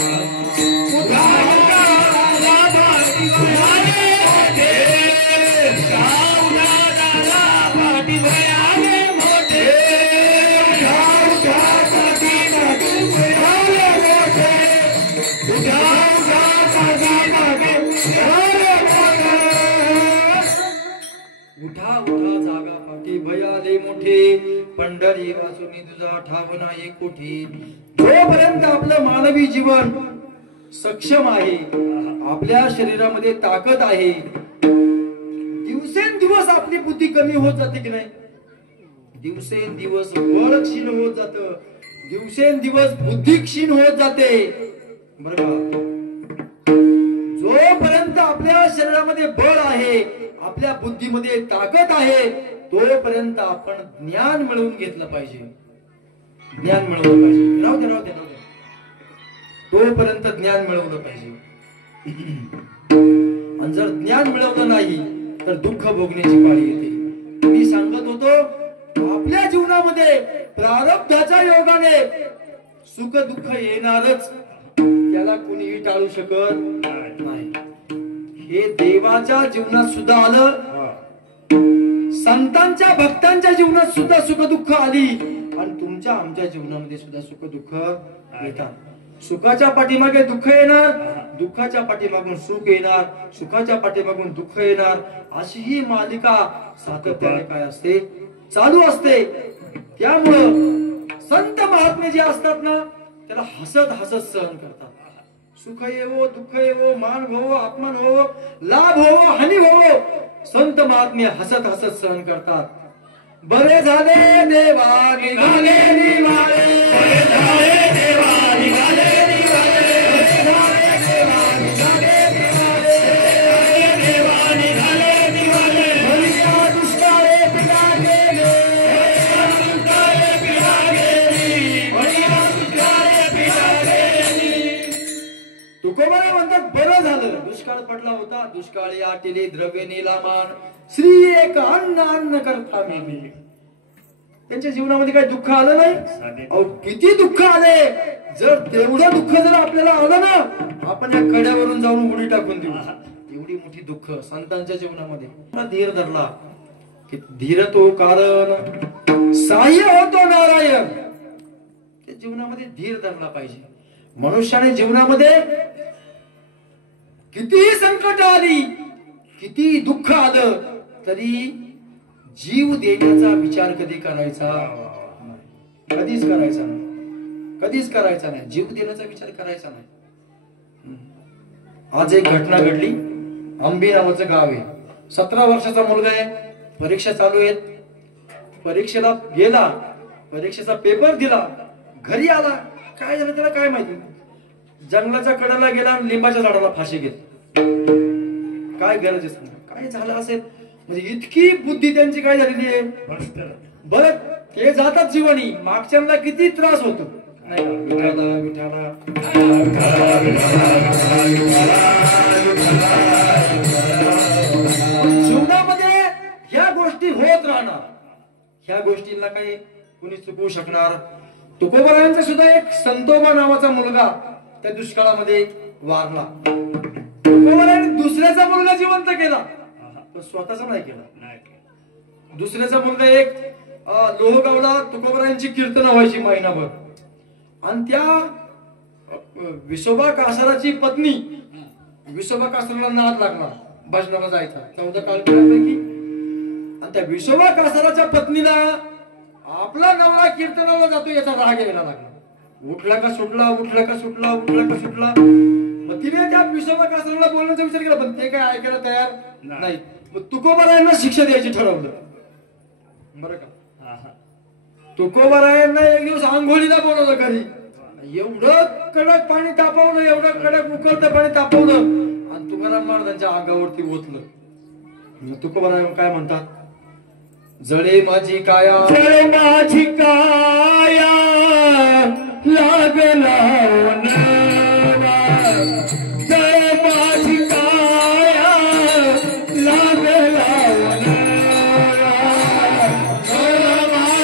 उठा उठा जागा पाठी भयाले मोठे. पंढरी वाचुनी तुझा ठाव नाही कुठे. जोपर्यंत आपलं मानवी जीवन सक्षम आहे, आपल्या शरीरामध्ये ताकद आहे, दिवसेंदिवस आपली बुद्धी कमी होत जाते की नाही? दिवसेंदिवस बळ क्षीण होत जात, दिवसेंदिवस बुद्धी क्षीण होत जाते. बरोबर. जोपर्यंत आपल्या शरीरामध्ये बळ आहे, आपल्या बुद्धीमध्ये ताकद आहे, तोपर्यंत आपण ज्ञान मिळवून घेतलं पाहिजे. ज्ञान मिळवलं पाहिजे. राहू दे. तोपर्यंत ज्ञान मिळवलं पाहिजे. आणि जर ज्ञान मिळवलं नाही तर दुःख भोगण्याची पाळी येते. मी सांगत होतो आपल्या जीवनामध्ये प्रारब्धाच्या योगाने सुख दुःख येणारच. त्याला कुणीही टाळू शकत नाही. हे देवाच्या जीवनात सुद्धा आलं, संतांच्या भक्तांच्या जीवनात सुद्धा सुख दुःख आली, आणि तुमच्या आमच्या जीवनामध्ये सुद्धा सुख दुःख येतात. सुखाच्या पाठीमागे दुःख येणार, दुःखाच्या पाठीमागून सुख येणार, सुखाच्या पाठीमागून दुःख येणार. अशी ही मालिका सातत्याने काय असते, चालू असते. त्यामुळं संत महात्मे जे असतात ना त्याला हसत हसत सहन करतात. सुख येवो, दुःख येवो, मान होवो, अपमान होवो, लाभ होवो, हानी होवो, संत महात्मे हसत हसत सहन करतात. बरे झाले देवा निघाले निवाळे, बरे झाले देवा निघाले निवाळे, बरे झाले देवा निघाले निवाळे, पडला होता, दुष्काळी आटिले द्रव्य नीलामान, श्री एक अन्न अन्न करता मेली. त्यांच्या जीवनामध्ये काही दुःख आलं नाही. अहो किती दुःख आले. जर तेवढं दुःख जर आपल्याला आलं ना, आपण या कड्यावरून जाऊन उडी टाकून देऊ. एवढी मोठी दुःख संतांच्या जीवनामध्ये. धीर धरला की धीर तो कारण सहाय्य होतो नारायण. त्या जीवनामध्ये धीर धरला पाहिजे. मनुष्याने जीवनामध्ये कितीही संकट आली, किती दुःख आलं, तरी जीव देण्याचा विचार कधी करायचा, कधीच करायचा नाही, कधीच करायचा नाही. जीव देण्याचा विचार करायचा नाही. आज एक घटना घडली. आंबी नावाचं गाव आहे. 17 वर्षाचा मुलगा आहे. परीक्षा चालू आहेत. परीक्षेला गेला, परीक्षेचा पेपर दिला, घरी आला. काय झालं त्याला काय माहिती. जंगलाच्या कडेला गेला आणि लिंबाच्या झाडाला फाशी घेतली. काय गरजच नाही. काय झालं असेल म्हणजे इतकी बुद्धी त्यांची काय झालेली आहे. बरं ते जातात जीवनी, मागच्यांना किती त्रास होतो. जीवनामध्ये ह्या गोष्टी होत राहणार. ह्या गोष्टींना काही कुणी चुकवू शकणार. तुकोबारायांचा सुद्धा एक संतोबा नावाचा मुलगा त्या दुष्काळामध्ये वारला. तुकोबारायांनी दुसऱ्याचा मुलगा जिवंत केला, पण स्वतःचा नाही केला. दुसऱ्याचा मुलगा एक लोहगावला तुकोबारायांची कीर्तन व्हायची महिनाभर. आणि त्या विसोबा कासाराची पत्नी, विसोबा कासाराला नाद लागला भजनाला जायचा 14 टाळकऱ्यांपैकी. आणि त्या विसोबा कासाराच्या पत्नीला आपला नवरा कीर्तनाला जातो याचा राग यायला लागला. उठला का सुटला, उठला का सुटला, उठला का सुटला. मग तिने त्या विसोबा कासाराला बोलण्याचा विचार केला, पण ते काय ऐकायला तयार नाही. मग तुकोबारायांना शिक्षा द्यायची ठरवलं. बरं का. तुकोबारायांना एक दिवस आंघोळीला बोलवलं घरी. एवढं कडक पाणी तापवलं, एवढं कडक उकळतं पाणी तापवलं आणि तुकाराम महाराजांच्या अंगावरती ओतलं. तुकोबाराय काय म्हणतात, जळे माझी काया, जळे माझी काया लागला वनवा. जळे माझी काया लागला वनवा. जळे माझी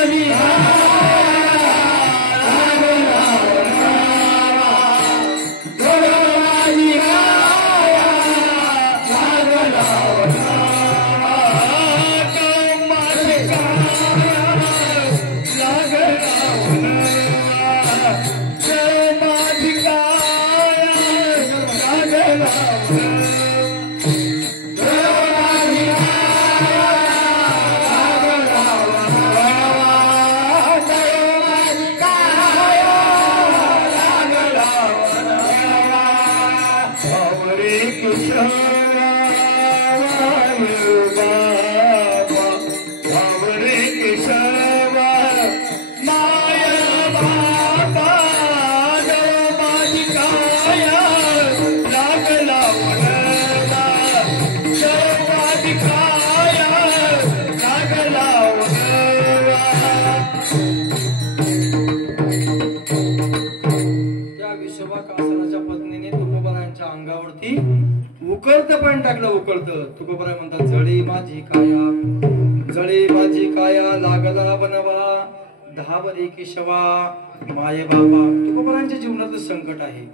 उकळतं पाणी टाकलं. उकळतं. तुकोबाराय म्हणतात, जळी माझी काया, जळी माझी काया लागला बनवा, धावरे केशवा माये बाबा. तुकोबारायांच्या जीवनाचं संकट आहे.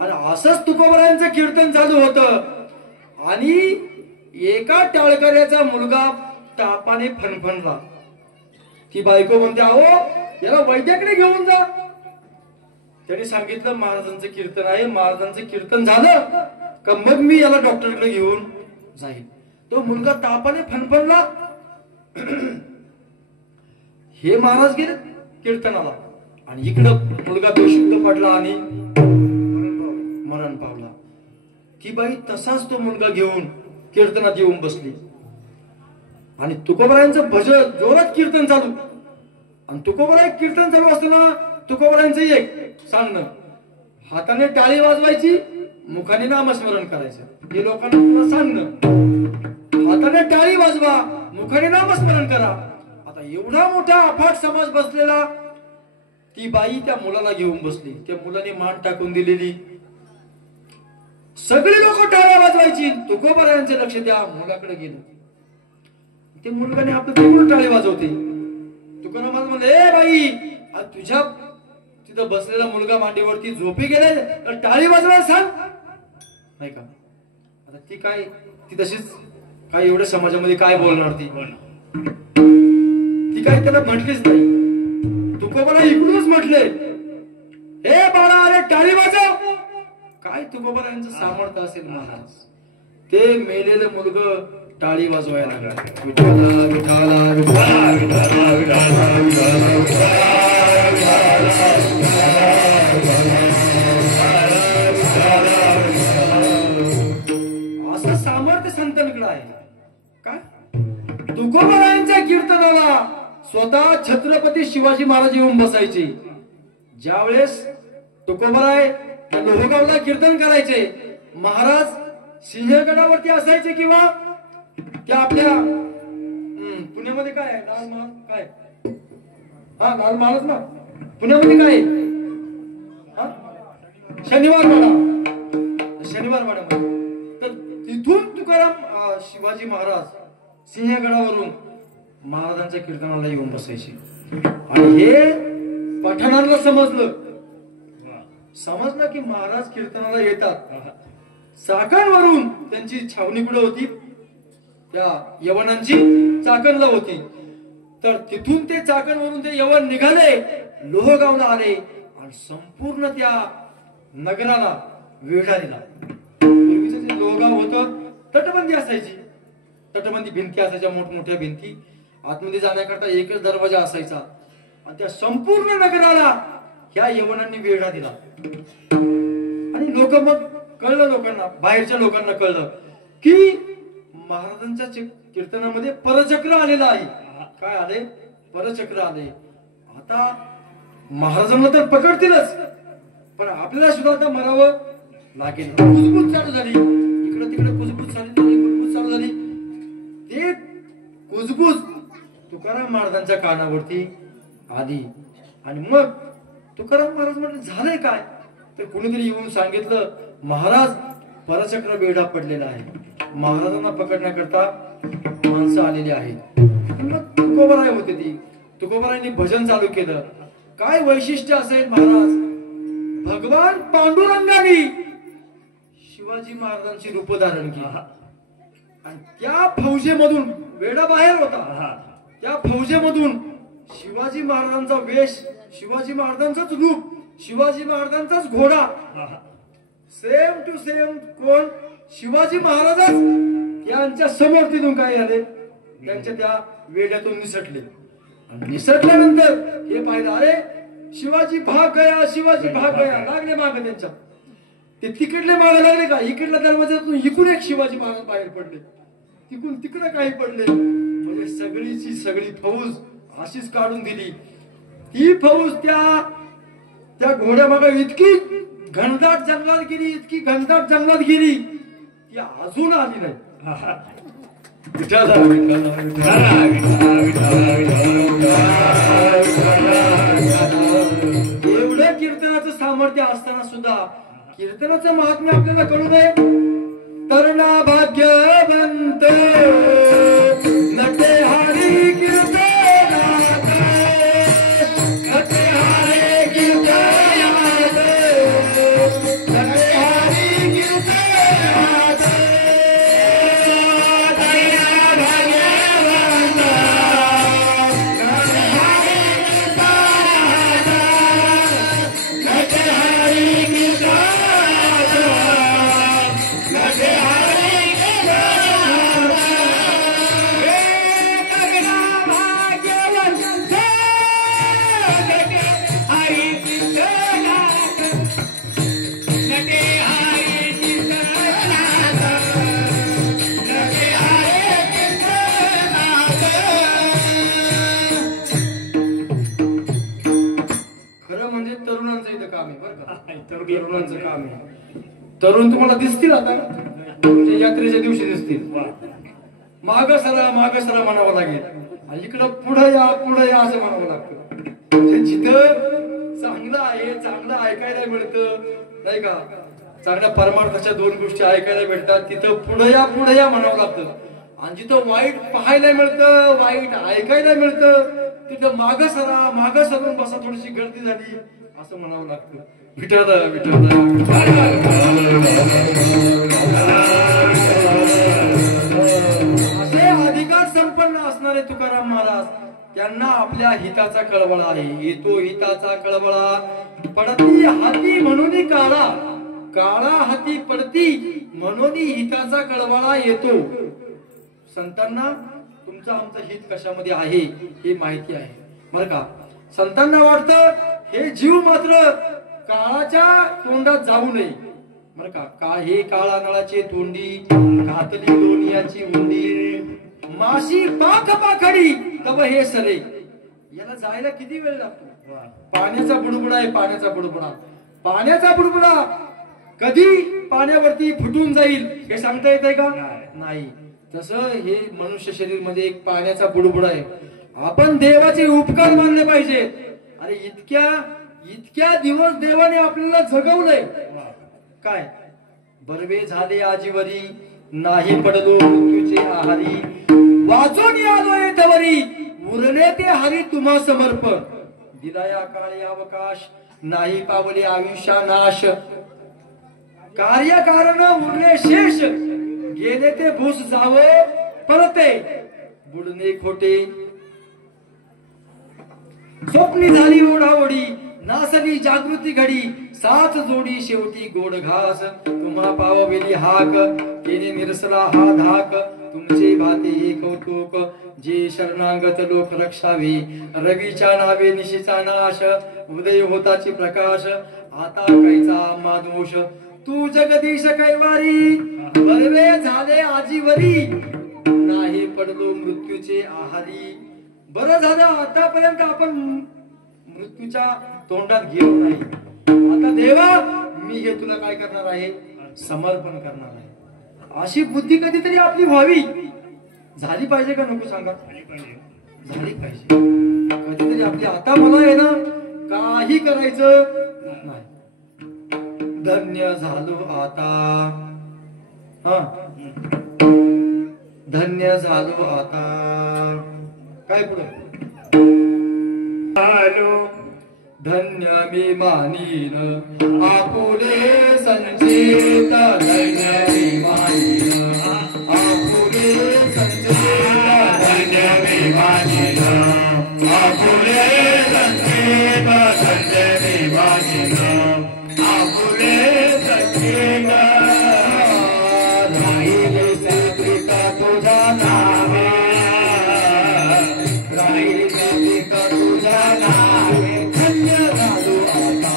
आणि असंच तुकोबारायांचं कीर्तन चालू होतं. आणि एका टाळकऱ्याचा मुलगा तापाने फणफणला. ती बायको म्हणते, अहो याला वैद्याकडे घेऊन जा. त्याने सांगितलं, महाराजांचं कीर्तन आहे, महाराजांचं कीर्तन झालं का मग मी याला डॉक्टरकडे घेऊन जाईल. तो मुलगा तापाने फणफणला. हे महाराज गेले कीर्तनाला आणि इकडं मुलगा बेशुद्ध पडला आणि मरण पावला. ती बाई तसाच तो मुलगा घेऊन कीर्तनात येऊन बसली. आणि तुकोबारायांचं भजन जोरात कीर्तन चालू. आणि तुकोबाराय कीर्तन चालू असताना तुकोबारायांचं एक सांगणं, हाताने टाळी वाजवायची, मुखाने नामस्मरण करायचं. हे लोकांना पुन्हा सांगणं, हाताने टाळी वाजवा, मुखाने नामस्मरण करा. आता एवढा मोठा अफाट समाज बसलेला, ती बाई त्या मुलाला घेऊन बसली. त्या मुलाने मान टाकून दिलेली. सगळे लोक टाळ्या वाजवायची. तुकोबारायांचे लक्ष त्या मुलाकडे गेलं. ते मुलगाने आपलं तिकडून टाळी वाजवते. तुकाराम महाराज म्हणले, ए बाई, आज तुझ्या तिथं बसलेला मुलगा मांडीवरती झोपी गेले तर टाळी वाजवायला सांग नाही का. आता ती काय, ती तशीच काय एवढ्या समाजामध्ये काय बोलणार ती काय त्याला म्हटलीच नाही. तुकोबाला इकडूनच म्हटले, हे बाळा, अरे टाळी वाजव. काय तुकोबारायांचं सामर्थ्य असेल महाराज. ते मेलेलं मुलग टाळी वाजवायला लागला. विठाला विठाला विठाला विठाला विठाला विठाला असं सामर्थ्य संतांकडे आहे. काय तुकोबारायांच्या कीर्तनाला स्वतः छत्रपती शिवाजी महाराज येऊन बसायचे. ज्या वेळेस तुकोबाराय लोहगावला कीर्तन करायचे, महाराज सिंहगडावरती असायचे किंवा त्या आपल्या पुण्यामध्ये काय आहे, लाल महाल काय, हा लाल महालच ना पुण्यामध्ये काय शनिवार वाडा. तर तिथून तुकाराम शिवाजी महाराज सिंहगडावरून महाराजांच्या कीर्तनाला येऊन बसायचे. आणि हे पठाणाला समजलं की महाराज कीर्तनाला येतात. चाकणवरून त्यांची छावणी कुठे होती, त्या यवनांची चाकणला होती. तर तिथून ते चाकणवरून ते यवन निघाले, लोहगावला आले आणि संपूर्ण त्या नगराला वेढा दिला. पूर्वीचं जे लोहगाव होतं तटबंदी असायची, तटबंदी भिंती असायच्या, मोठमोठ्या भिंती. आतमध्ये जाण्याकरता एकच दरवाजा असायचा आणि त्या संपूर्ण नगराला ह्या यवनांनी वेढा दिला. आणि लोक मग कळलं, लोकांना, बाहेरच्या लोकांना कळलं की महाराजांच्या कीर्तनामध्ये परचक्र आलेलं आहे. काय आले, परचक्र आले. आता महाराजांना तर पकडतीलच, पण आपल्याला सुद्धा आता मरावं लागेल. कुजबूज चालू झाली, इकडं तिकडे कुजबूज चालू झाली. ते कुजबूज तुकाराम महाराजांच्या कानावरती आली. आणि मग तुकाराम महाराज म्हटलं, झालंय काय. तर कोणीतरी येऊन सांगितलं, महाराज परचक्र वेढा पडलेला आहे, महाराजांना पकडण्याकरता माणसं आलेली आहेत. मग तुकोबाराय होते ती. तुकोबारायांनी भजन चालू केलं. काय वैशिष्ट्य असेल महाराज, भगवान पांडुरंगाने शिवाजी महाराजांची रूप धारण केली. आणि त्या फौजेमधून, वेढा बाहेर होता, त्या फौजेमधून शिवाजी महाराजांचा वेश, शिवाजी महाराजांचाच रूप, शिवाजी महाराजांचाच घोडा, सेम टू सेम. कोण, शिवाजी महाराजच यांच्या समोर तिथून काय झाले, त्यांच्या त्या वेड्यातून निसटले. निसटल्यानंतर हे पाहिलं, अरे शिवाजी भाग गया, शिवाजी भाग गया. लागले माग त्यांच्या. ते तिकडले मागे लागले का, इकडल्या दरवाजातून इकडून एक शिवाजी महाराज बाहेर पडले, तिकडून तिकडे काही पडले. म्हणजे सगळीची सगळी फौज अशीच काढून दिली. ती फौज त्या घोड्या मागे इतकी घनदाट जंगलात गेली, इतकी घनदाट जंगलात गेली, ती अजून आली नाही. एवढं कीर्तनाचं सामर्थ्य असताना सुद्धा कीर्तनाचं महात्म्य आपल्याला कळू नये. तरुणा भाग्यवंत नटे हरी कीर्तनात, नटे हरी कीर्तनात, नटे हरी कीर्तनात. तरुणा भाग्यवंत नटे हरी कीर्तनात, नटे हरी कीर्तनात, नटे हरी कीर्तनात. खरं म्हणजे तरुणांचं इथं काम आहे बरं का, तरुणांचं काम आहे. तरुण तुम्हाला दिसतील आता तुमच्या यात्रेच्या दिवशी दिसतील. माग सरा म्हणावं लागेल, आणि इकडं पुढे या असं म्हणावं लागतं. म्हणजे जिथं चांगलं आहे, चांगलं ऐकायला मिळतं नाही का, चांगल्या परमार्थाच्या दोन गोष्टी ऐकायला भेटतात तिथं पुढे या म्हणावं लागतं. आणि जिथं वाईट पाहायला मिळतं, वाईट ऐकायला मिळतं, तिथं मागं सरून बसा, थोडीशी गर्दी झाली असं म्हणावं लागतं. विठ्ठल असे अधिकार संपन्न असणारे तुकाराम महाराज, त्यांना आपल्या हिताचा कळवळा आहे. येतो हिताचा कळवळा, पडती हाती म्हणून काळा, काळा हाती पडती म्हणून हिताचा कळवळा येतो. संतांना तुमचं आमचं हित कशामध्ये आहे हे माहिती आहे बरं का. संतांना वाटतं हे जीव मात्र काळाच्या तोंडात जाऊ नये बरं का. हे काळा नळाची तोंडी, घातली लोणियाची मुंडी, माशी पाख पाखडी तब हे सरे. याला जायला किती वेळ लागतो. पाण्याचा बुडबुडा आहे, पाण्याचा बुडबुडा कधी पाण्यावरती फुटून जाईल हे सांगता येत आहे का. नाही. तसं हे मनुष्य शरीर मध्ये एक पाण्याचा बुडबुडा आहे. आपण देवाचे उपकार मानले पाहिजे. अरे इतक्या दिवस देवाने आपल्याला जगवलंय. काय बर्वे झाले आजीवरी, नाही पडलो मृत्यूचे आहारी, वाचून आलो येतवरी, उरले ते हरी तुम्हा समर्पण. दिला या काळी अवकाश, नाही पावले आयुष्या नाश, कार्यकारण उरले शेष, गेले ते भूस जावं परते, बुडणे खोटे. स्वप्नी झाली ओढाओढी, नासली जागृती घडी, साथ जोडी शेवटी गोड घास, तुम्हा पावलेली हाक, केले निरसला हा धाक, तुमचे भाते हे कौतुक, जे शरणागत लोक रक्षावे, रवीच्या नावे निशीचा नाश, उदय होताची प्रकाश, आता कैचा मादोष, तू जगदीश कैवारी, बर्वे झाले आजीवरी, नाही पडलो मृत्यूचे आहारी. बरं झालं आतापर्यंत आपण मृत्यूच्या तोंडात गेलो नाही. आता देवा मी हे तुला काय करणार आहे, समर्पण करणार आहे. अशी बुद्धी कधीतरी आपली व्हावी. झाली पाहिजे का नको सांगा. झाली पाहिजे कधीतरी आपली. आता मला आहे ना काही करायचं नाही. धन्य झालो आता, धन्य झालो आता. काय पुढे आलो धन्य मी मानीन आपुले संचित, धन्य मी मानीन आपुले संचित, धन्य मी मानिन आपुले संचित, धन्य मी मानिन आपुले संचित. राहिले सेविक तुझा नावे, राहिले सेविक तुझा नावे, धन्य झालो आता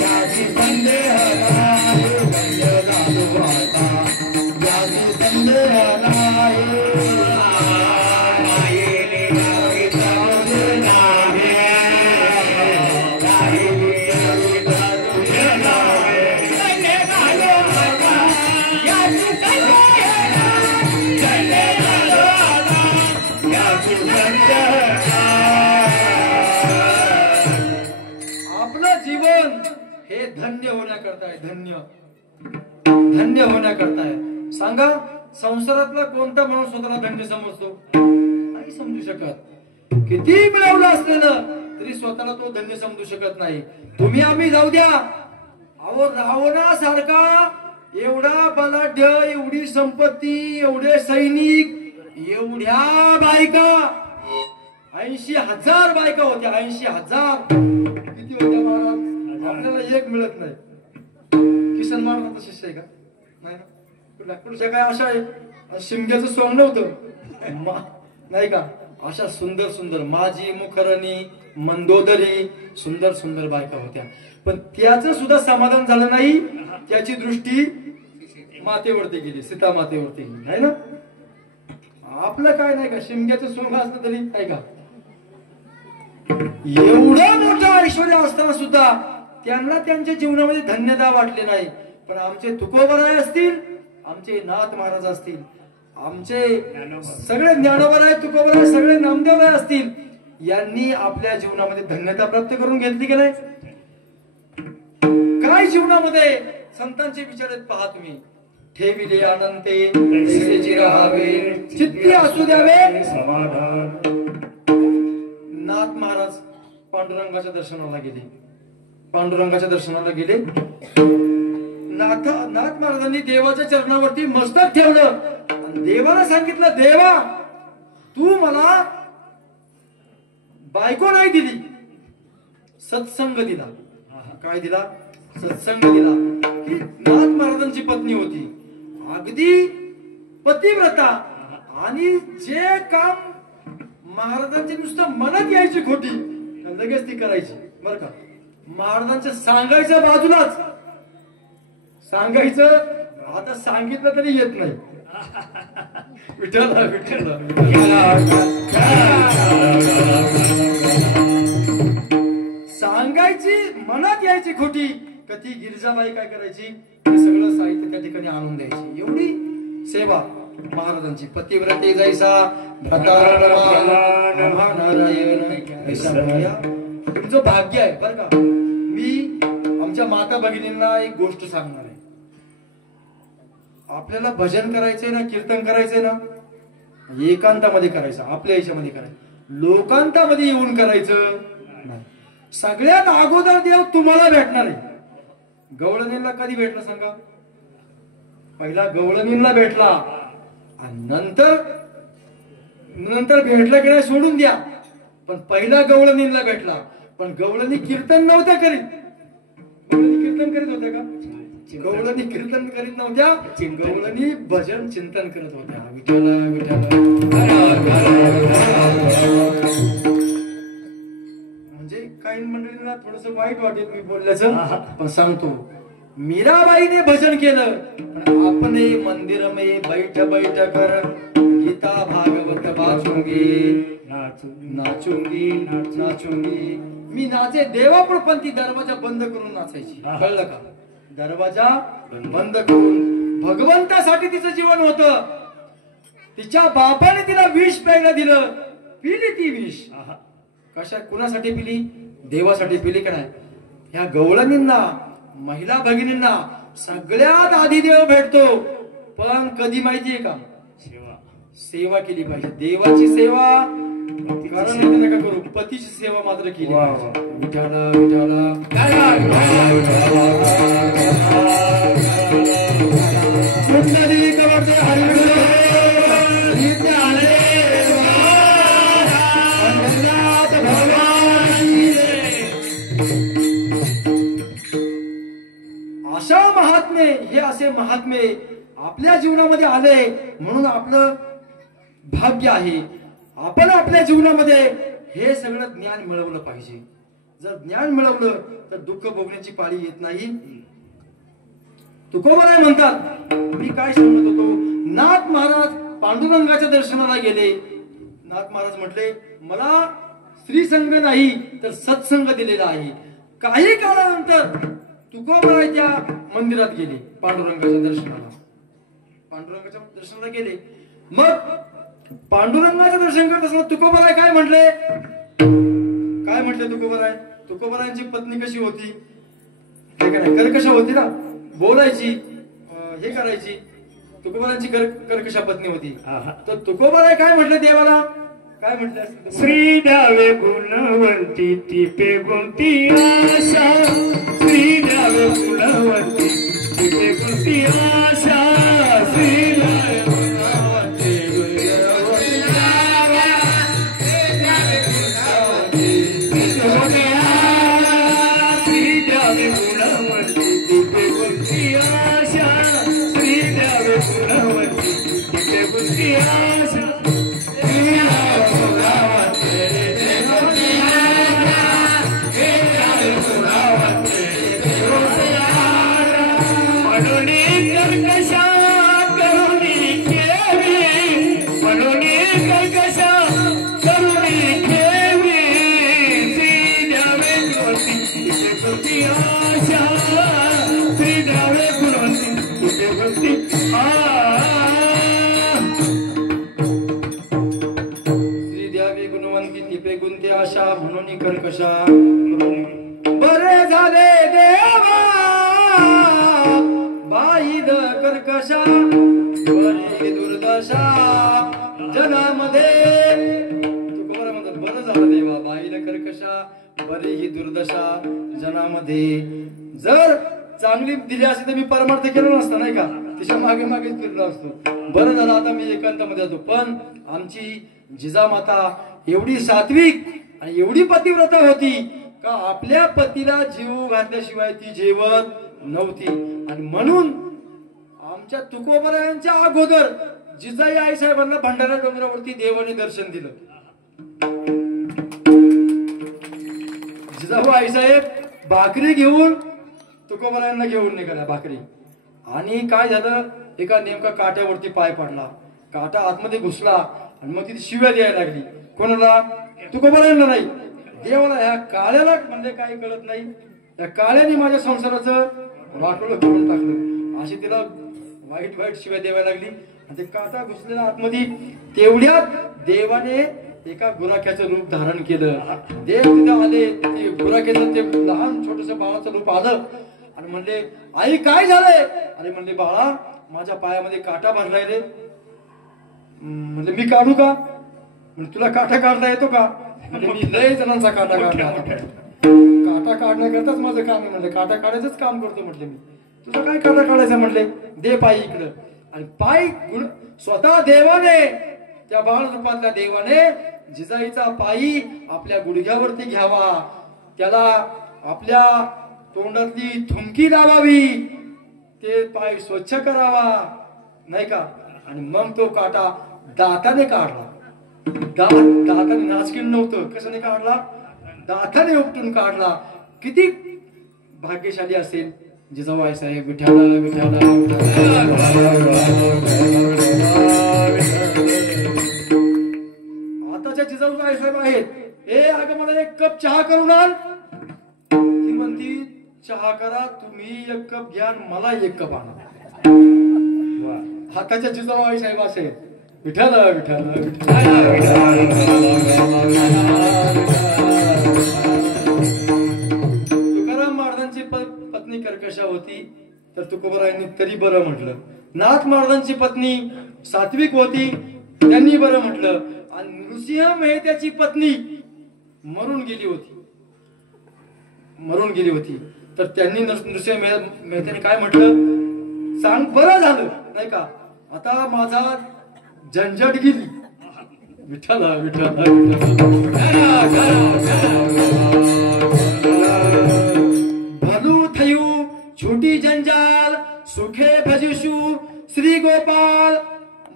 याची संदेह नाही, धन्य झालो आता याची संदेह नाही. राहिले सेविक तुझे नावे, राहिले सेविक तुझे नावे, धन्य झालो आता याची संदेह नाही, धन्य झालो आता याची संदेह आपलं जीवन हे धन्य होण्याकरता आहे. धन्य होण्याकरता आहे. सांगा संसारातला कोणता माणूस स्वतःला धन्य समजतो. नाही समजू शकत. किती मिळवलं असलेलं तरी स्वतःला तो धन्य समजू शकत नाही. तुम्ही आम्ही जाऊ द्या. अहो रावणासारखा एवढा बलाढ्य, एवढी संपत्ती, एवढे सैनिक, एवढ्या बायका, 80,000 बायका होत्या. 80,000 किती होत्या महाराज. आपल्याला एक मिळत नाही. किसन महाराजांचा शिष्य आहे का. नाही ना. लाकडूच्या काय अशा आहे. शिमग्याचं सोंग नव्हतं नाही का. अशा सुंदर सुंदर माझी मुखरणी मंदोदरी सुंदर सुंदर बायका होत्या. पण त्याचं सुद्धा समाधान झालं नाही. त्याची दृष्टी मातेवरती गेली, सीता मातेवरती गेली आहे ना. आपलं काय नाही का. शिमग्याचं सोंग असलं तरी नाही का. एवढं मोठं ऐश्वर्य असताना सुद्धा त्यांना त्यांच्या जीवनामध्ये धन्यता वाटली नाही. पण आमचे तुकोबराय असतील, आमचे नाथ महाराज असतील, आमचे सगळे ज्ञानोबराय, तुकोबराय, सगळे नामदेवराय असतील, यांनी आपल्या जीवनामध्ये धन्यता प्राप्त करून घेतली की नाही. काय जीवनामध्ये संतांचे विचार आहेत पहा तुम्ही. ठेविले अनंते तैसेची राहावे, चित्ती असू द्यावे समाधान. नाथ महाराज पांडुरंगाच्या दर्शनाला गेले. पांडुरंगाच्या दर्शनाला गेले. नाथ महाराजांनी देवाच्या चरणावरती मस्तक ठेवलं आणि देवाला सांगितलं, देवा तू मला बायको नाही दिली, सत्संग दिला. काय दिला? सत्संग दिला. ही नाथ महाराजांची पत्नी होती, अगदी पतिव्रता, आणि जे काम महाराजांची नुसतं मनात यायची खोटी लगेच ती करायची बर का. महाराजांच्या सांगायच्या बाजूलाच सांगायचं, आता सांगितलं तरी येत नाही. विठ्ठला विठ्ठला सांगायची मनात यायची खोटी. कधी गिरिजाबाई काय करायची, हे सगळं साहित्य त्या ठिकाणी आणून द्यायची. एवढी सेवा महाराजांची. पतिव्रते जैसा तुमचं भाग्य आहे बर का. मी आमच्या माता भगिनींना एक गोष्ट सांगणार आहे. आपल्याला भजन करायचंय ना, कीर्तन करायचंय ना, एकांतामध्ये करायचं, आपल्या याच्यामध्ये करायचं, लोकांतामध्ये येऊन करायचं नाही. सगळ्यात अगोदर देव तुम्हाला भेटणार आहे. गवळणींना कधी भेटला सांगा? पहिला गवळणींना भेटला आणि नंतर भेटला की नाही सोडून द्या, पण पहिला गवळणींना भेटला. पण गवळणी कीर्तन नव्हत्या करीत. गवळणी कीर्तन करीत होत्या का? गवळणी कीर्तन करीत नव्हत्या, गवळणी भजन चिंतन करत होत्या. विठ्ठला म्हणजे काही मंडळींना थोडस वाईट वाटेल मी बोलल्याचं, पण सांगतो. मीराबाईने भजन केलं, पण आपण मंदिर में बैठ बैठ कर गीता भागवत वाचूंगी, नाचूंगी नाचूंगी. मी नाचे देवापुढे, पण ती दरवाजा बंद करून नाचायची. कळलं का? दरवाजा बंद करून. भगवंतासाठी तिचं जीवन होतं. तिच्या बापाने तिला विष प्यायला दिलं, पिली ती विष. कशा कुणासाठी पिली? देवासाठी पिली का नाही? ह्या गवळणींना, महिला भगिनींना सगळ्यात आधी देव भेटतो, पण कधी माहितीये का? सेवा केली पाहिजे. देवाची सेवा कारण नका करू, पतीची सेवा मात्र केली पाहिजे. विठ्ठला विठ्ठला अशा महात्मे, हे असे महात्मे आपल्या जीवनामध्ये आले म्हणून आपलं भाग्य आहे. आपण आपल्या जीवनामध्ये हे सगळं ज्ञान मिळवलं पाहिजे. जर ज्ञान मिळवलं तर दुःख भोगण्याची पाळी येत नाही. तुकोबाराय म्हणतात, मी काय सांगत होतो, नाथ महाराज पांडुरंगाच्या दर्शनाला गेले. नाथ महाराज म्हटले, मला स्त्रीसंग नाही तर सत्संग दिलेला आहे. काही काळानंतर तुकोबाराय त्या मंदिरात गेले, पांडुरंगाच्या दर्शनाला. पांडुरंगाच्या दर्शनाला गेले. मग पांडुरंगाचं दर्शन करत असताना तुकोबाराय काय म्हटले? काय म्हटले तुकोबाराय? तुकोबारायांची पत्नी कशी होती? कर्कश होती ना, बोलायची, हे करायची. तुकोबारायांची कर्कशा पत्नी होती. तर तुकोबाराय काय म्हटलं देवाला? काय म्हटलं? श्री द्यावे गुणवंती तिपे गुंती आशा, श्री द्यावे गुणवंती तिपे गुंती आशा, श्री द्यावे गुणवंती श्री द्यावे गुणवंती तिपे गुंती आशा, श्री द्यावे गुणवंती तिपे गुंती आशा. म्हणून कर्कशा. बरे झाले देवा पाहिद कर्कशा बरी दुर्दशा जनामध्ये. तुकोबारा म्हणतात बरं झालं देवा पाहिद कर्कशा बरी ही दुर्दशा जनामध्ये. जर चांगली दिली असती तर मी परमार्थ केलं नसतं नाही का, तिच्या मागे मागेच फिरलो असतो. बरं झालं आता मी एकांतामध्ये जातो. पण आमची जिजामाता एवढी सात्विक आणि एवढी पतिव्रता होती का आपल्या पतीला जीव घातल्याशिवाय ती जेवत नव्हती. आणि म्हणून आमच्या तुकोबरायांच्या अगोदर जिजाई आई साहेबांना भंडारा डोंगरावरती देवाने दर्शन दिलं. जिजाऊ आई साहेब भाकरी घेऊन तुकोबरायांना घेऊन निघाल्या भाकरी. आणि काय झालं, एका नेमका काट्यावरती पाय पडला, काटा आतमध्ये घुसला आणि मग तिथे शिव्या द्यायला लागली. कोणाला? तुकोबरायांना नाही, देवाला. ह्या काळ्याला म्हणजे काही कळत नाही, त्या काळ्याने माझ्या संसाराचं वाटोळं करून टाकलं, अशी तिला वाईट वाईट शिव्या द्यायला लागली. आणि ते काटा घुसलेला आतमध्ये. तेवढ्यात देवाने एका गुराख्याचं रूप धारण केलं. देव तिथे आले, ते गुराख्याचं ते लहान छोटस बाळाचं रूप आलं आणि म्हणले आई काय झालंय? अरे म्हणले बाळा माझ्या पायामध्ये काटा भरलाय रे. म्हणजे मी काढू का? म्हणजे तुला काटा काढता येतो का? म्हणजे मी लय जणांचा काटा काढला, काटा काढण्याकरताच माझं काम आहे. म्हणलं काटा काढायचंच काम करतो. म्हटले मी तुझा काय काटा काढायचा? म्हणले दे पाय इकडं. आणि पाय स्वतः देवाने, त्या बाळ रूपातल्या देवाने जिजाईचा पायी आपल्या गुडघ्यावरती घ्यावा, त्याला आपल्या तोंडातली थुंकी लावावी, ते पाय स्वच्छ करावा नाही का. आणि मग तो काटा दाताने काढला. दाताने नाचकीन नव्हतं, कशाने काढला? दाताने उपटून काढला. किती भाग्यशाली असेल जिजाऊ आई साहेब. विठ्ठल विठ्ठल. आताच्या जिजाऊ आई साहेब आहेत, ए अगं मला एक कप चहा करून आण. ती म्हणती चहा करा तुम्ही, एक कप घ्या, मला एक कप आणा. हाताच्या जिजाऊ आई साहेब असेल. विठ्ठल विठ्ठल तुकाराम महाराजांची पत्नी कर्कशा होती तर तुकोबरायांनी तरी बरं म्हटलं. नाथ महाराजांची पत्नी सात्विक होती, त्यांनी बरं म्हटलं. आणि नृसिंह मेहत्याची पत्नी मरून गेली होती तर त्यांनी नृसिंह मेहत्याने काय म्हटलं? सांग बरं झालं नाही का, आता माझा झंझट गेली. विठ्ठल विठ्ठल भलू थयू छोटी जंजाल सुखे भजिशू श्री गोपाल.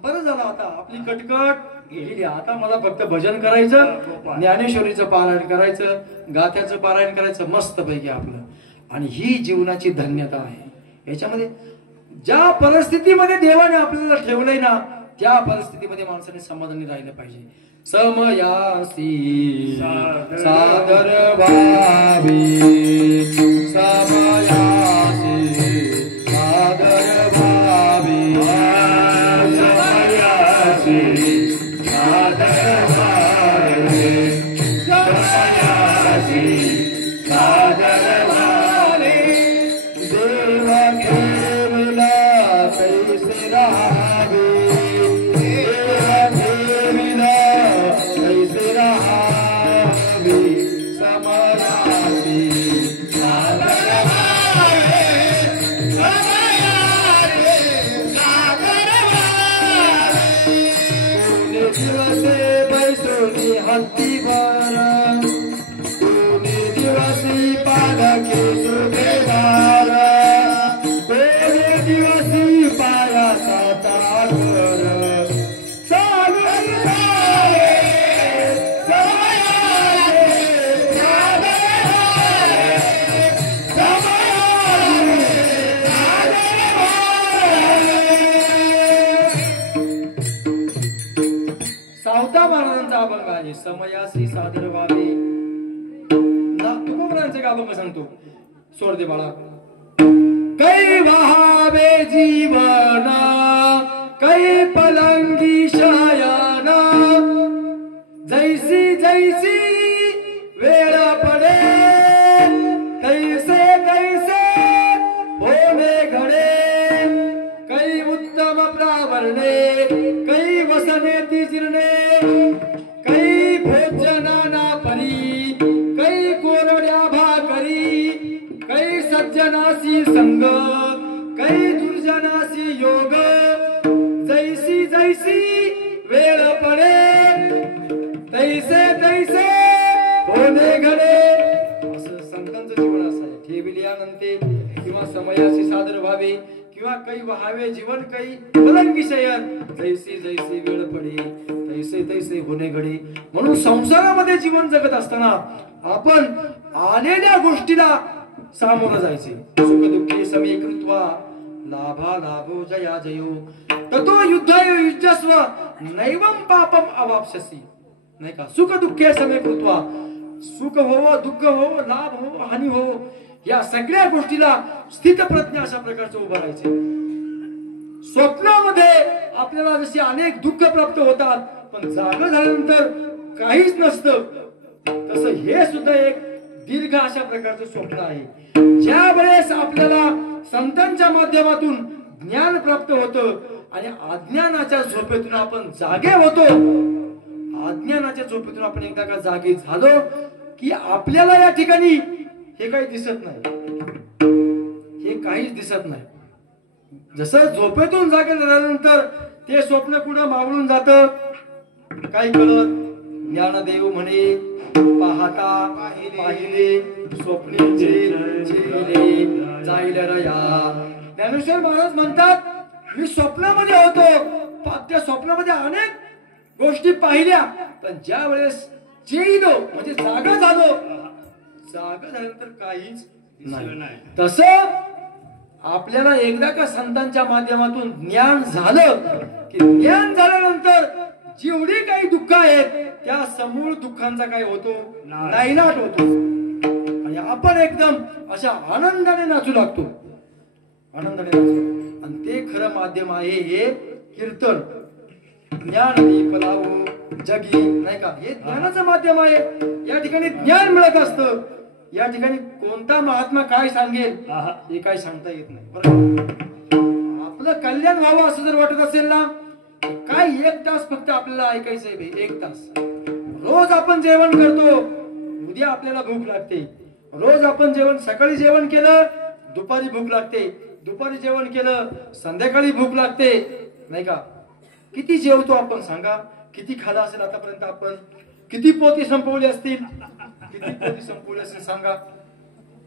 बरं झालं आता आपली कटकट गेली. आता मला फक्त भजन करायचं, ज्ञानेश्वरीचं पारायण करायचं, गाथ्याचं पारायण करायचं मस्त पैकी आपलं. आणि ही जीवनाची धन्यता आहे. याच्यामध्ये ज्या परिस्थितीमध्ये देवाने आपल्याला ठेवलंय ना, त्या परिस्थितीमध्ये माणसाने समाधानी राहिलं पाहिजे. समयासी सादर भावी, समयासी सादर भावी, समयासी सादर भावी, समयासी सादर भावी. देवा केवला कैसे राहावे, देवा केवला कैसे राहावे, समयासी सादर भावी, समयासी सादर भावी. दिवसे बैसोनी हत्तीवर, कोणी दिवसी पालकी सुभेदार, कोणी दिवसी पायाचा ताकर, चालू आहे समयाचे सादर भावी, समयाचे सादर भावी. सावता महाराजांचा अभंग आहे समयासी सादर व्हावे. तुकोबरायांचे अभंग सांगतो. सोड दे बाळा. कै वहावे जीवन, कै पलंगी शयन, जैसी जैसी वेळ पडे, तैसे तैसे होणे घडे, कै कोरड्या भाकरी, कै सज्जनासी संग, कै दुर्जनासी योग, जैसी जैसी वेळ पडे तैसे तैसे होणे घडे. असं संतांचं जीवन असं आहे. ठेविल्यानंते किंवा समयाशी सादर व्हावे किंवा काही व्हावे जीवन काही फलंगी शयन, जैसी जैसी वेळ पडे तैसे तैसे होणे घडे. म्हणून संसारामध्ये जीवन जगत असताना आपण आलेल्या गोष्टीला सामोरं जायचे. सुख दुःखी समीकृत्वा लाभा लाभो जया जयो, ततो युद्धायो युजस्व नैवं पापम अवाप्स्यसि. नाही का? सुख दुःखे समीकृत्वा, सुख हो दुःख हो लाभ हो हानी हो या सगळ्या गोष्टीला स्थित प्रज्ञा अशा प्रकारचं उभं राहायचे. स्वप्नामध्ये आपल्याला जशी अनेक दुःख प्राप्त होतात पण जाग झाल्यानंतर काहीच नसतं, तसं हे सुद्धा एक दीर्घ अशा प्रकारचं स्वप्न आहे. ज्या वेळेस आपल्याला संतांच्या माध्यमातून ज्ञान प्राप्त होतं आणि अज्ञानाच्या झोपेतून आपण जागे होतो, अज्ञानाच्या झोपेतून आपण एकदा का जागे झालो की आपल्याला या ठिकाणी हे काही दिसत नाही, हे काहीच दिसत नाही. जसं झोपेतून जागे झाल्यानंतर ते स्वप्न कुठं मावळून जात, काही कळत. ज्ञानदेव म्हणे पाहता पाहिले स्वप्ने जाईल रया. ज्ञानेश्वर महाराज म्हणतात मी स्वप्नामध्ये होतो, त्या स्वप्नामध्ये अनेक गोष्टी पाहिल्या, पण ज्या वेळेस चेतो म्हणजे जागा झालो, जागा झाल्यानंतर काहीच नाही. तसं आपल्याला एकदा का संतांच्या माध्यमातून ज्ञान झालं की ज्ञान झाल्यानंतर जेवढी काही दुःख आहेत त्या समूळ दुःखांचा काय होतो, नायनाट होतो आणि आपण एकदम अशा आनंदाने नाचू लागतो, आनंदाने नाचतो. आणि ते खरं माध्यम आहे हे कीर्तन. ज्ञान दीप लावो जगी, नाही का? हे ज्ञानाचं माध्यम आहे. या ठिकाणी ज्ञान मिळत असतं. या ठिकाणी कोणता महात्मा काय सांगेल हे काय सांगता येत नाही. बरोबर? आपलं कल्याण व्हावं असं जर वाटत असेल ना, काय 1 तास फक्त आपल्याला ऐकायचंय. 1 तास रोज आपण जेवण करतो, उद्या आपल्याला भूक लागते. रोज आपण सकाळी जेवण केलं, दुपारी भूक लागते. दुपारी जेवण केलं, संध्याकाळी भूक लागते, नाही का? किती जेवतो आपण सांगा? किती खाला असेल आतापर्यंत आपण? किती पोती संपवली असतील? किती पोती संपवली असेल सांगा?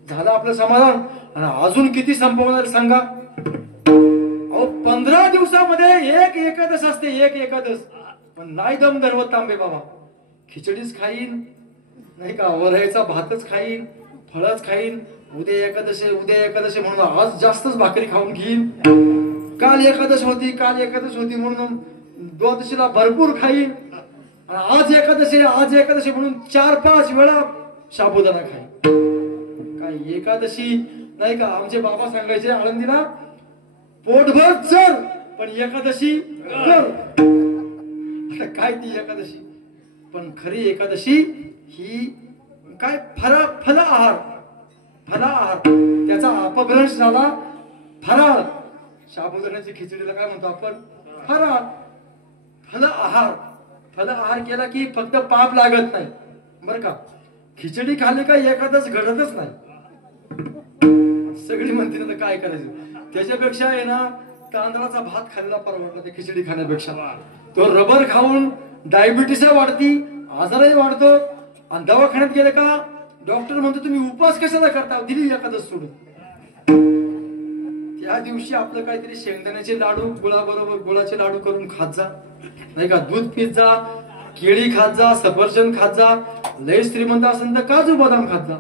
झालं आपलं समाधान? आणि अजून किती संपवणार सांगा? 15 दिवसामध्ये एक एकादश असते, एक एकादश. पण नाही दम धरवत तांबे बाबा. खिचडीच खाईन, नाही का? वरईचा भातच खाईन, फळच खाईन. उद्या एकादशी म्हणून आज जास्तच भाकरी खाऊन घेईन. काल एकादश होती म्हणून द्वादशीला भरपूर खाईन. आज एकादशी म्हणून 4-5 वेळा साबुदाणा खाईन. काय एकादशी नाही का? आमचे बाबा सांगायचे आळंदीला, पोटभर चर पण एकादशी कर. आता काय ती एकादशी? पण खरी एकादशी ही काय? फल आहार. त्याचा अपभ्रंश झाला फराळ. साबुदाण्याची खिचडीला काय म्हणतो आपण? फराळ. फल आहार केला की फक्त पाप लागत नाही बर का? खिचडी खाल्ली का एकादश घडतच नाही. सगळी म्हणते ना, तर काय करायचं? त्याच्यापेक्षा आहे ना तांदळाचा भात खाल्ला परवडला ते खिचडी खाण्यापेक्षा. तो रबर खाऊन डायबिटीस वाढती, आजारही वाढतो. आणि दवाखान्यात गेले का डॉक्टर म्हणतो तुम्ही उपवास कशाला करता? दिली एकादश सोडून. त्या दिवशी आपलं काहीतरी शेंगदाण्याचे लाडू गुळाचे लाडू करून खात जा, नाही का? दूध पीत जा, केळी खात जा, सफरचंद खात जा. लय श्रीमंत असेल तर काजू बदाम खात जा.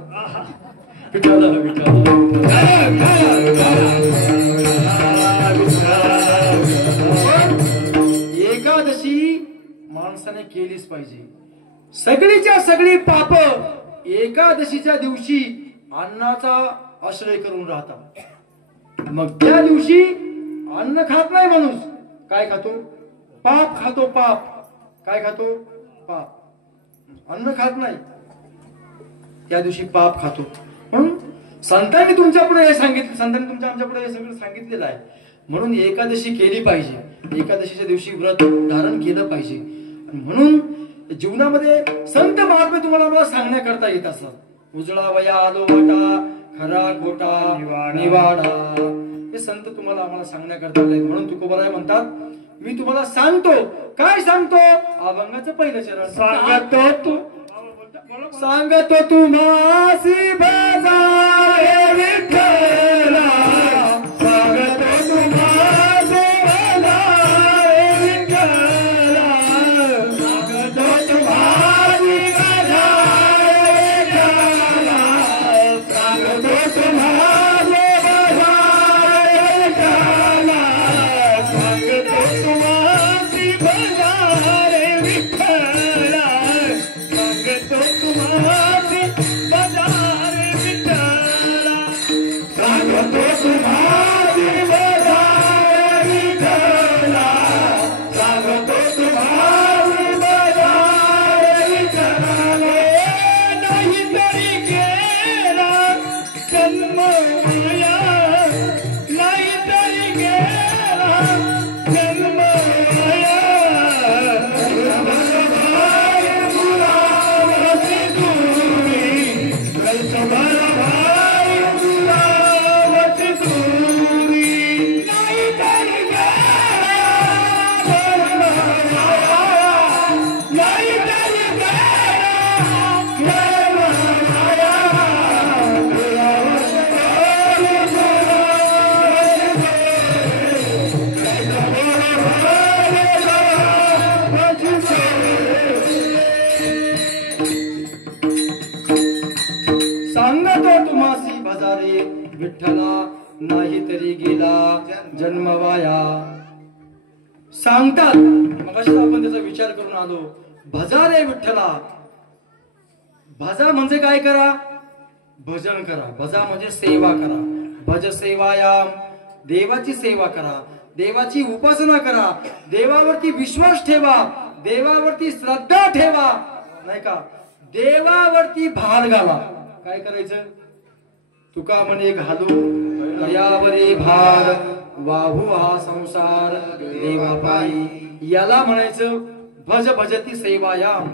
एकादशी माणसाने केलीच पाहिजे. सगळीच्या सगळी पाप एकादशीच्या दिवशी अन्नाचा आश्रय करून राहतात. मग त्या दिवशी अन्न खात नाही माणूस. काय खातो? पाप खातो. पाप काय खातो? पाप. अन्न खात नाही, त्या दिवशी पाप खातो. म्हणून संतांनी तुमच्या पुढे हे सांगितलं, संतांनी तुमच्या आमच्या पुढे हे सगळं सांगितलेलं आहे. म्हणून एकादशी केली पाहिजे. एकादशीच्या दिवशी व्रत धारण केलं पाहिजे. म्हणून जीवनामध्ये संत महात्मे तुम्हाला मला सांगण्याकरता येत असतात. उजळावया आलो वाटा खरा खोटा निवाडा. हे संत तुम्हाला आम्हाला सांगण्याकरता आले, म्हणून तुकोबराय म्हणतात मी तुम्हाला सांगतो. काय सांगतो? अभंगाचं पहिलं चरण सांगतो तुम्हासी भजारे विठ्ठला. सांगतो तुम्हासी भजारे विठ्ठला. सांगतो तुम्हासी भजारे विठ्ठला. सांगतो तुम्हासी भजारे विठ्ठला. सांगतो तुम्हासी भजारे विठ्ठला. सांगतो तुम्हासी भजारे विठ्ठला. सांगतो तुम्हासी भजारे विठ्ठला. सांगतो तुम्हासी भजारे विठ्ठला. नाही तरी गेला जन्म माया. नाही तरी गेला जन्म माया. सांगतो तुम्हासी भजारे विठ्ठला. नाही तरी गेला जन्म वाया. सांगतात मगाशी आपण त्याचा विचार करून आलो. भजारे विठ्ठला. भजा म्हणजे काय करा? भजन करा. भजा म्हणजे सेवा करा. भज सेवायाम. देवाची सेवा करा. देवाची उपासना करा. देवावरती विश्वास ठेवा. देवावरती श्रद्धा ठेवा. नाही का? देवावरती भार घाला. काय करायचं? तुका म्हणे घालू दयावरी भार. वाहू हा संसार देवा पायी. याला म्हणायचं भज भजती सेवायाम.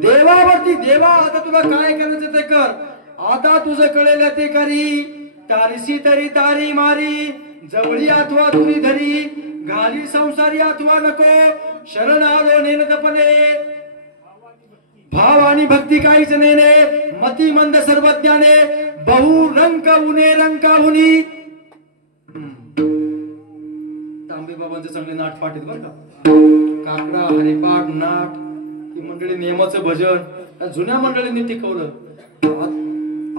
देवावरती देवा आता तुला काय करायचं ते कर. आता तुझं कळेल ते करी. तारीसी तरी तारी मारी. जवळी अथवा तुरी धरी. घाली संसारी अथवा नको. शरण आलो नेनतपणे. भाव आणि भक्ती काहीच नेने. मती मंद सर्वज्ञाने. बहु रंक उने रंकाहुनी. तांबे बाबांचे चांगले नाट पाठ आहेत बरं का. काकडा हरिपाठ नाट ही मंडळी नियमाचं भजन जुन्या मंडळींनी टिकवलं.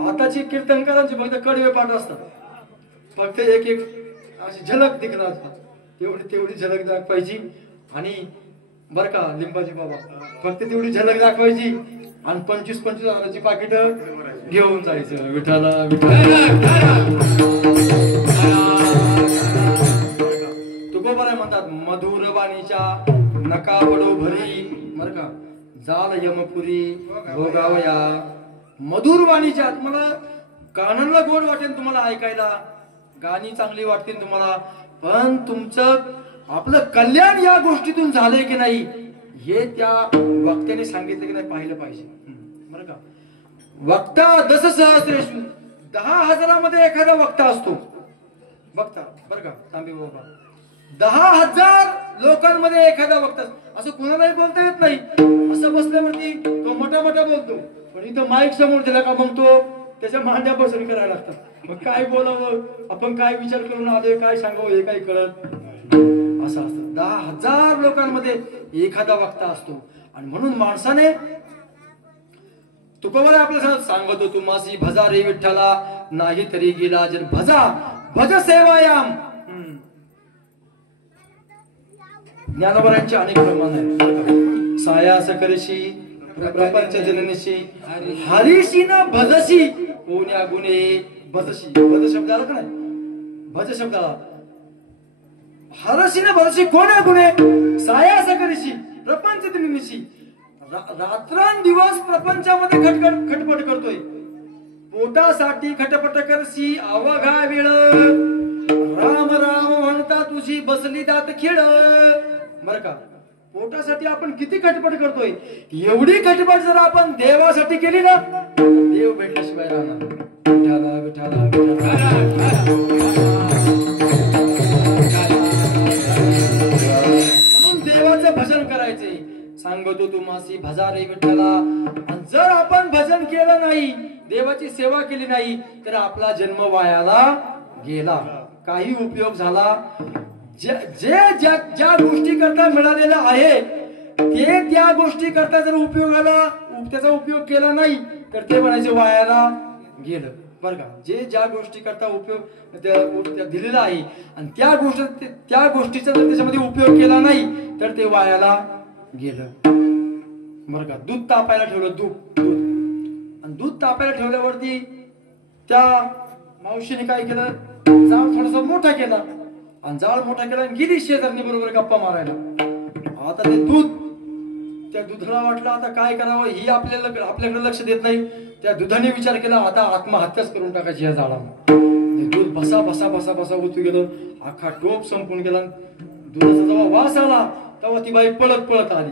आताची कीर्तनकारांची फक्त कडवे पाठ असतात. फक्त एक एक अशी झलक दिखणार. तेवढी झलक दाखवायची. आणि बर का लिंबाजी बाबा फक्त तेवढी झलक दाखवायची आणि 25-25 हजाराची पाकिट घेऊन जायचं. विठाला तुकोबराय म्हणतात मधुर वाणीच्या नका पडो भरी. बर का जाल यमपुरी भोगावया. मधुर वाणीच्या तुम्हाला कानाला गोड वाटेल तुम्हाला ऐकायला. गाणी चांगली वाटतील तुम्हाला. पण तुमचं आपलं कल्याण या गोष्टीतून झालंय की नाही हे त्या वक्त्याने सांगितलं की नाही पाहिलं पाहिजे. बरं का? वक्ता 10 सहस्रेषु 10,000 एखादा वक्ता असतो. वक्ता बरं का तांबे बाबा 10,000 लोकांमध्ये एखादा वक्ता. असं कुणालाही बोलता येत नाही. असं बसल्यावरती तो मोठा बोलतो. पण इथं माईक समोर दिला का मग तो त्याच्या मांड्या बसून करायला लागतात. मग काय बोलावं आपण काय विचार करून आलोय काय सांगावं हे काही कळत. असं असतं 10,000 लोकांमध्ये एखादा वक्ता असतो. आणि म्हणून माणसाने तुकोबराय आपल्याला सांगतो तुम्हासी भजारे विठ्ठला. नाही तरी गेला जर भजा भज सेवायाम. ज्ञानोबरांचे अनेक प्रमाण आहेत. सायास करशी प्रपंच जननीशी. हरीशी ना भजशी कोण्या गुणे. भजशी भज शब्द आला का नाही? भज शब्द आला. हरशी ना भजशी कोण्या गुणे. सायास करशी प्रपंच जननीशी. रात्रंदिवस प्रपंचामध्ये खटपट करतोय. पोटासाठी खटपट करशी अवघा वेळ. राम राम म्हणता तुझी बसली दात खेळ. बर का पोटासाठी आपण किती खटपट करतोय, एवढी खटपट जर आपण देवासाठी केली ना, देव भेटल्याशिवाय राहणार. विठाला विठाला म्हणून देवाचं भजन करायचे. सांगतो तुम्हासी भजा रे विठ्ठला. जर आपण भजन केलं नाही, देवाची सेवा केली नाही, तर आपला जन्म वायाला गेला, काही उपयोग झाला. ज्या गोष्टी करता मिळालेलं आहे ते त्या गोष्टी करता जर त्याचा उपयोग केला नाही, तर ते म्हणायचे वायाला गेलं. बरं का, ज्या गोष्टी करता उपयोग दिलेला आहे आणि त्या गोष्टीचा जर त्याच्यामध्ये उपयोग केला नाही, तर ते वायाला गेलं. बरं का, दूध तापायला ठेवलं, दूध आणि दूध तापायला ठेवल्यावरती त्या मावशीने काय केलं, जाळ थोडासा मोठा केला आणि जाळ मोठा केला आणि गेली शेजारणी बरोबर गप्पा मारायला. आता ते दूध, त्या दुधाला वाटलं आता काय करावं, ही आपल्याकडे लक्ष देत नाही. त्या दुधाने विचार केला आता आत्महत्याच करून टाकायची या झाडाला. दूध बसा बसा बसा बसा ओतू गेलं, अख्खा टोप संपून गेला. दुधाचा जेव्हा वास आला तेव्हा ती बाई पळत पळत आली.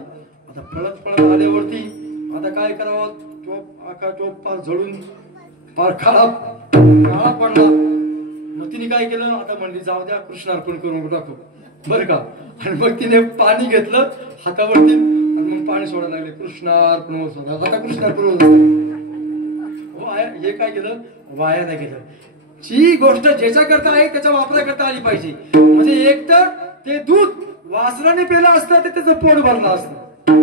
आता पळत पळत आल्यावरती आता काय करावं, अख्खा टोप पार झळून पार काळा पडला. मग तिने काय केलं, आता म्हणली जाऊ द्या कृष्णार्पण करून टाकू. बरं का, आणि मग तिने पाणी घेतलं हातावरती आणि मग पाणी सोडायला लागले. कृष्णार्पण आता कृष्णार्पण हे काय केलं, वायाला गेलं. जी गोष्ट ज्याच्या करता आहे त्याच्या वापरा करता आली पाहिजे. म्हणजे एक तर ते दूध वासराने पेलं असतं तर त्याचं पोट भरलं असतं,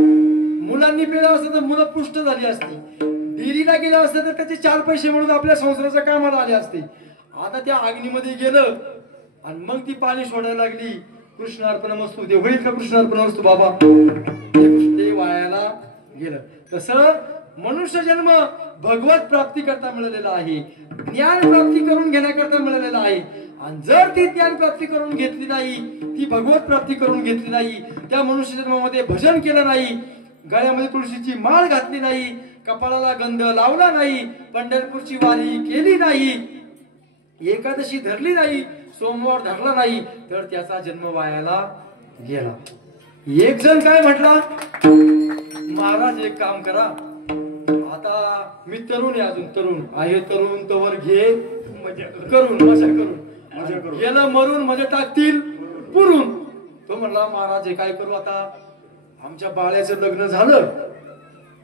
मुलांनी पेलं असतं तर मुलं पुष्ट झाली असती, डेअरीला गेलं असतं तर त्याचे 4 पैसे म्हणून आपल्या संसाराच्या कामाला आले असते. आता त्या अग्नीमध्ये गेलं आणि मग ती पाणी सोडायला लागली. कृष्णार्पण मस्तू ते होईल का, कृष्णार्पण मस्तू बाबा, ते वायाला गेलं. तसं मनुष्य जन्म भगवत प्राप्ती करता मिळालेला आहे, ज्ञान प्राप्ती करून घेण्याकरता मिळालेला आहे. आणि जर ती ज्ञान प्राप्ती करून घेतली नाही, ती भगवत प्राप्ती करून घेतली नाही, त्या मनुष्य जन्मामध्ये भजन केलं नाही, गळ्यामध्ये तुळशीची माळ घातली नाही, कपाळाला गंध लावला नाही, पंढरपूरची वारी केली नाही, एकादशी धरली नाही, सोमवार धरला नाही, तर त्याचा जन्म वायाला गेला. एक जण काय म्हटला, महाराज एक काम करा, आता मी तरुण आहे, अजून तरुण आहे, तरुण तवर घे मजा करून गेलं मरून मजा टाकतील पुरून. तो म्हणला महाराज हे काय करू, आता आमच्या बाळ्याचं लग्न झालं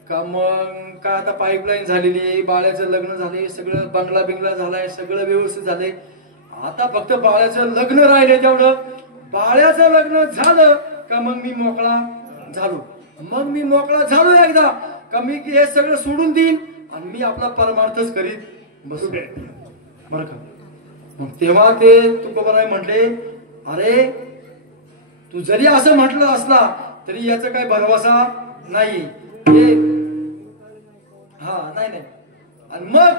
का, मग काय आता पाईपलाईन झालेली, बाळ्याचं लग्न झाले, सगळं बंगला बिंगला झालाय, सगळं व्यवस्थित झालंय, आता फक्त बाळ्याचं लग्न राहिले. तेवढं बाळ्याचं लग्न झालं का मग मी मोकळा झालो. मग मी मोकळा झालो एकदा का मी हे सगळं सोडून देईन आणि मी आपला परमार्थच करीत बसू. बरं का, मग तेव्हा ते तुकोबाराय म्हटले, अरे तू जरी असं म्हटलं असला तरी याचा काही भरवसा नाही. नाही. आणि मग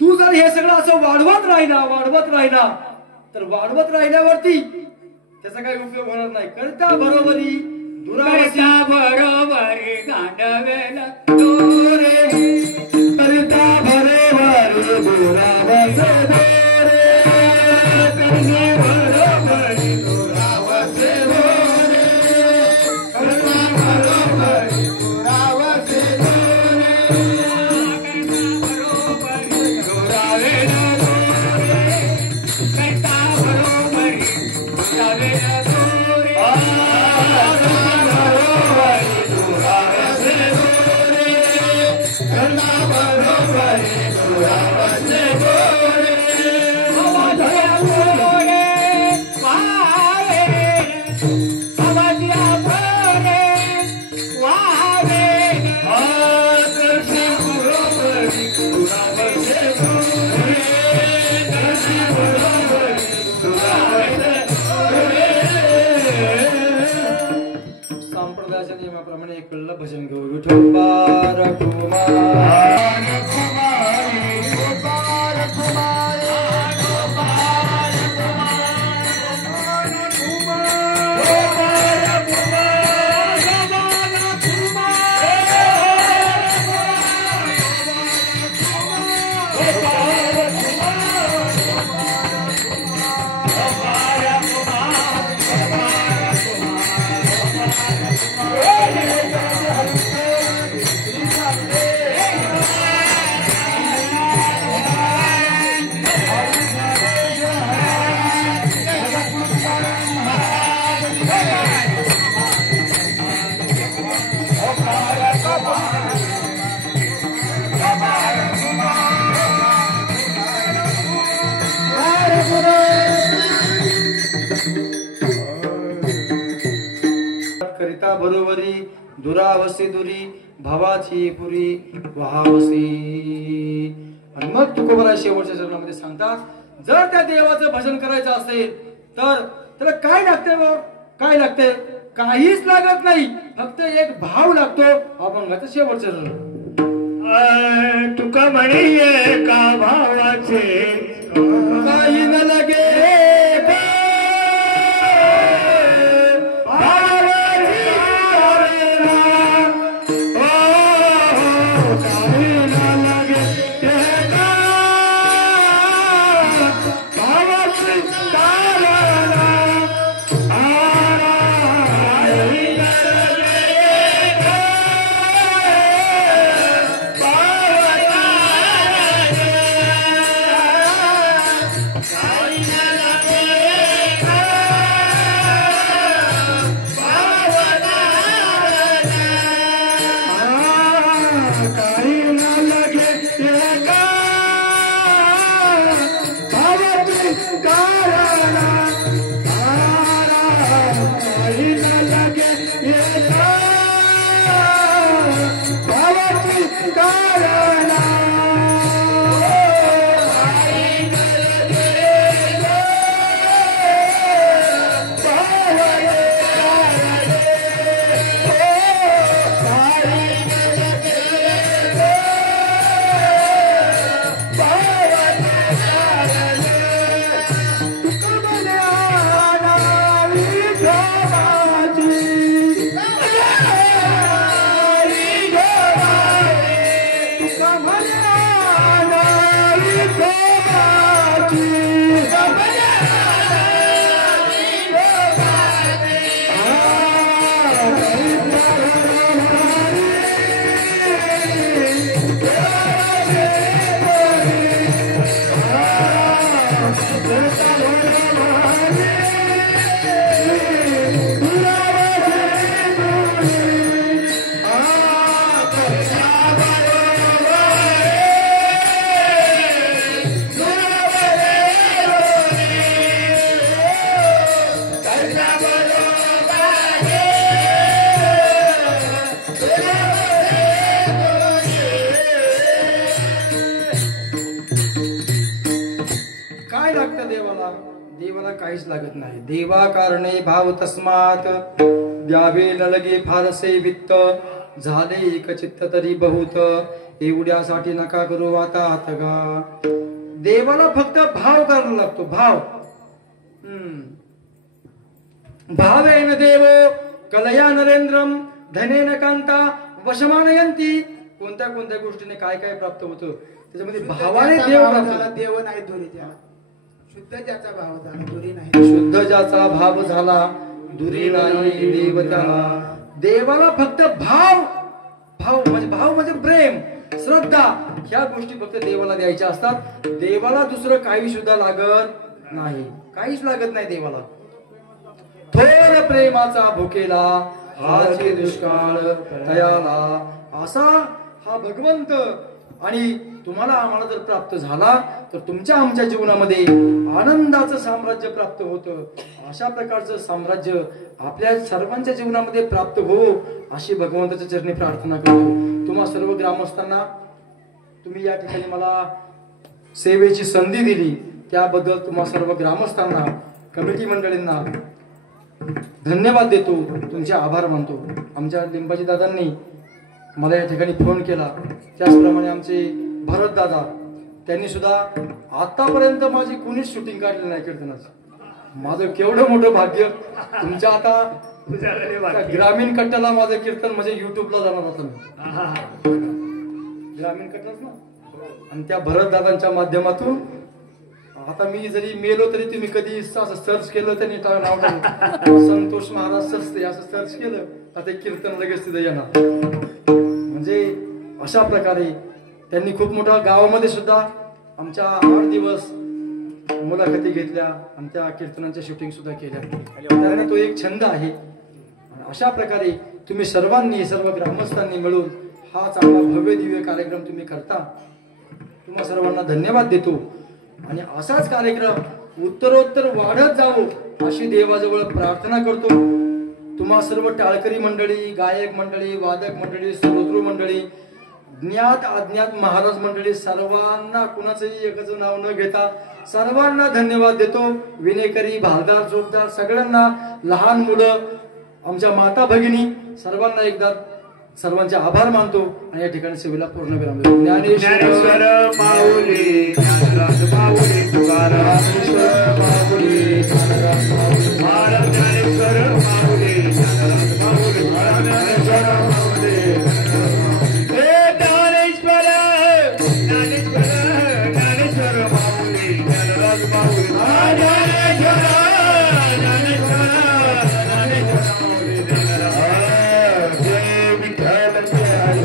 तू जर हे सगळं असं वाढवत राहिला तर वाढवत राहिल्यावरती त्याचा काही उपयोग होणार नाही. करता बरोबरी दुरावता बरोबरी गांडवेला दोरे, करता बरोबरी दुरावता दोरे, करता बरोबरी दुरावता दोरे, करता बरोबरी दुरावता दोरे, करता बरोबरी दुरावेला दोरे, करता बरोबरी दुरावेला दोरे. संप्रदायाच्या नियमाप्रमाणे एक वेळेला भजन घेऊ. विठोबार कुमार बरोबरी दुरावसी दुरी भावाची पुरी वहावसी. आणि मग तुकोबरा शेवटच्या चरणामध्ये सांगतात जर त्या देवाचं भजन करायचं असेल तर त्याला काय लागतंय बघ, काय लागतंय? काहीच लागत नाही, फक्त एक भाव लागतो. अभंगाचं शेवटचं चरण. तुका म्हणे का भावाचे काही न लगे देवाला काहीच लागत नाही. देवा कारणे भाव तस्मात द्यावे न लगे फारसे वित्त झाले एक चित्त तरी बहुत एवढ्यासाठी नका करू आता हातगा. देवाला फक्त भाव करायला लागतो. भाव भावेन देव कलया नरेंद्रम धनेन कांता वशमानयंती. कोणत्या कोणत्या गोष्टीने काय काय प्राप्त होतं त्याच्यामध्ये भावाने देव प्राप्त. देव नाही धुरी त्याला शुद्ध ज्याचा भाव झाला दुरी नाही. शुद्ध ज्याचा भाव झाला दुरी नाही देव त्याला. देवाला फक्त भाव, भाव म्हणजे प्रेम श्रद्धा ह्या गोष्टी फक्त देवाला द्यायच्या असतात. देवाला दुसरं काही सुद्धा लागत नाही, काहीच लागत नाही देवाला. थोर प्रेमाचा भुकेला हाचे दुष्काळ तयाला. असा हा भगवंत. आणि तुम्हाला आम्हाला जर प्राप्त झाला तर तुमच्या आमच्या जीवनामध्ये आनंदाचं साम्राज्य प्राप्त होतं. अशा प्रकारचं साम्राज्य आपल्या सर्वांच्या जीवनामध्ये प्राप्त हो अशी भगवंताच्या चरणी प्रार्थना करतो. तुम्हा सर्व ग्रामस्थांना तुम्ही या ठिकाणी मला सेवेची संधी दिली त्याबद्दल तुम्हा सर्व ग्रामस्थांना कमिटी मंडळींना धन्यवाद देतो, तुमचे आभार मानतो. आमच्या लिंबाजी दादांनी मला या ठिकाणी फोन केला, त्याचप्रमाणे आमचे भरत दादा त्यांनी सुद्धा आतापर्यंत माझी कुणीच शूटिंग काढली नाही कीर्तनाचं. माझं केवढं मोठं भाग्य. तुमच्या आता ग्रामीण कट्ट्याला माझं कीर्तन म्हणजे युट्यूबला जाणार होतं. ग्रामीण कट्टाच ना. आणि त्या भरत दादांच्या माध्यमातून आता मी जरी मेलो तरी तुम्ही कधी असं सर्च केलं त्यांनी नाव संतोष महाराज सस्ते असं सर्च केलं आता कीर्तन लगेच तिथे येणार. म्हणजे अशा प्रकारे त्यांनी खूप मोठ्या गावामध्ये सुद्धा आमच्या 8 दिवस मुलाखती घेतल्या आणि त्या कीर्तनांच्या शूटिंग सुद्धा केल्या. त्याने तो एक छंद आहे. अशा प्रकारे तुम्ही सर्वांनी सर्व ग्रामस्थांनी मिळून हा चांगला भव्य दिव्य कार्यक्रम तुम्ही करता. तुम्हा सर्वांना धन्यवाद देतो. आणि असाच कार्यक्रम उत्तरोत्तर वाढत जावो अशी देवाजवळ प्रार्थना करतो. तुम्हा सर्व टाळकरी मंडळी, गायक मंडळी, वादक मंडळी, श्रोतृ मंडळी, ज्ञात अज्ञात महाराज मंडळी, सर्वांना कुणाचंही एकच नाव न घेता सर्वांना धन्यवाद देतो. विनेकरी, भालदार, जोगदार सगळ्यांना, लहान मुलं, आमच्या माता भगिनी सर्वांना एकदा सर्वांचे आभार मानतो आणि या ठिकाणी सेवेला पूर्ण विराम देतो. ज्ञानेश्वर माऊली, ज्ञानराज माऊली, तुकाराम माऊली, महाराज ज्ञानेश्वर माऊली, ज्ञानराज माऊली, महाराज ज्ञानेश्वर माऊली. हे ज्ञानेश्वर, ज्ञानेश्वर, ज्ञानेश्वर माऊली, ज्ञानराज माऊली, महाराज ज्ञानेश्वर, ज्ञानेश्वर, ज्ञानेश्वर माऊली, ज्ञानराज. जय विठ्ठल जय.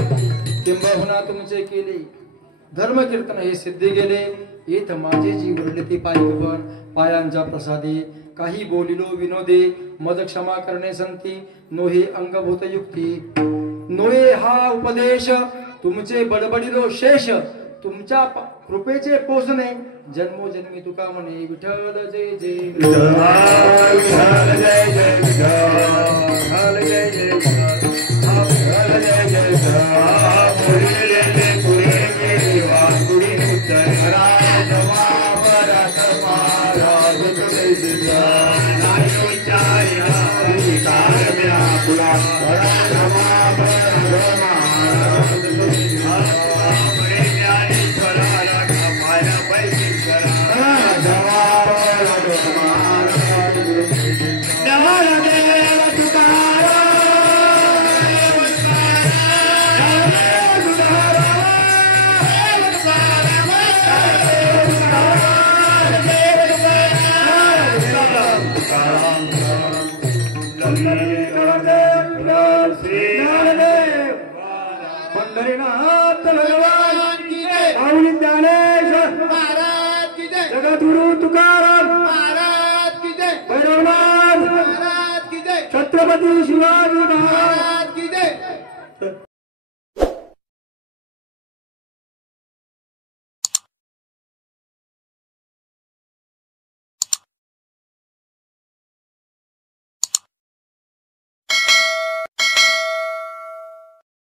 किंबहुना तुमचे केले धर्म कीर्तन हे सिद्धी गेले. येथ माझे जी वरले ते पायकभर पायांच्या प्रसादी. काही बोलिलो विनोदे मद क्षमा करणे संती. नोहे अंगभूत युक्ती नोहे हा उपदेश. तुमचे बडबडिलो शेष तुमच्या कृपेचे पोसणे. जन्मोजन्मी तुका म्हणे विठ्ठल जय जय विठ्ठल जय जय विठ्ठल जय जय विठ्ठल जय जय विठ्ठल. पुरी जय जय पुरी गेली वासुरी उत्तर राज महाराज महाराज जय जय नायो चार्या विकार म्या पुला राज महाराज हरे ज्ञानेश्वर राजा पाया पैसे करा ज्ञानदेव तुकाराम पंढरीनाथ भगवान की जय. माऊली ज्ञानेश्वर महाराज की जय. जगद्गुरु तुकाराम महाराज की जय. भैरवनाथ महाराज की जय. छत्रपती शिवाजी महाराज की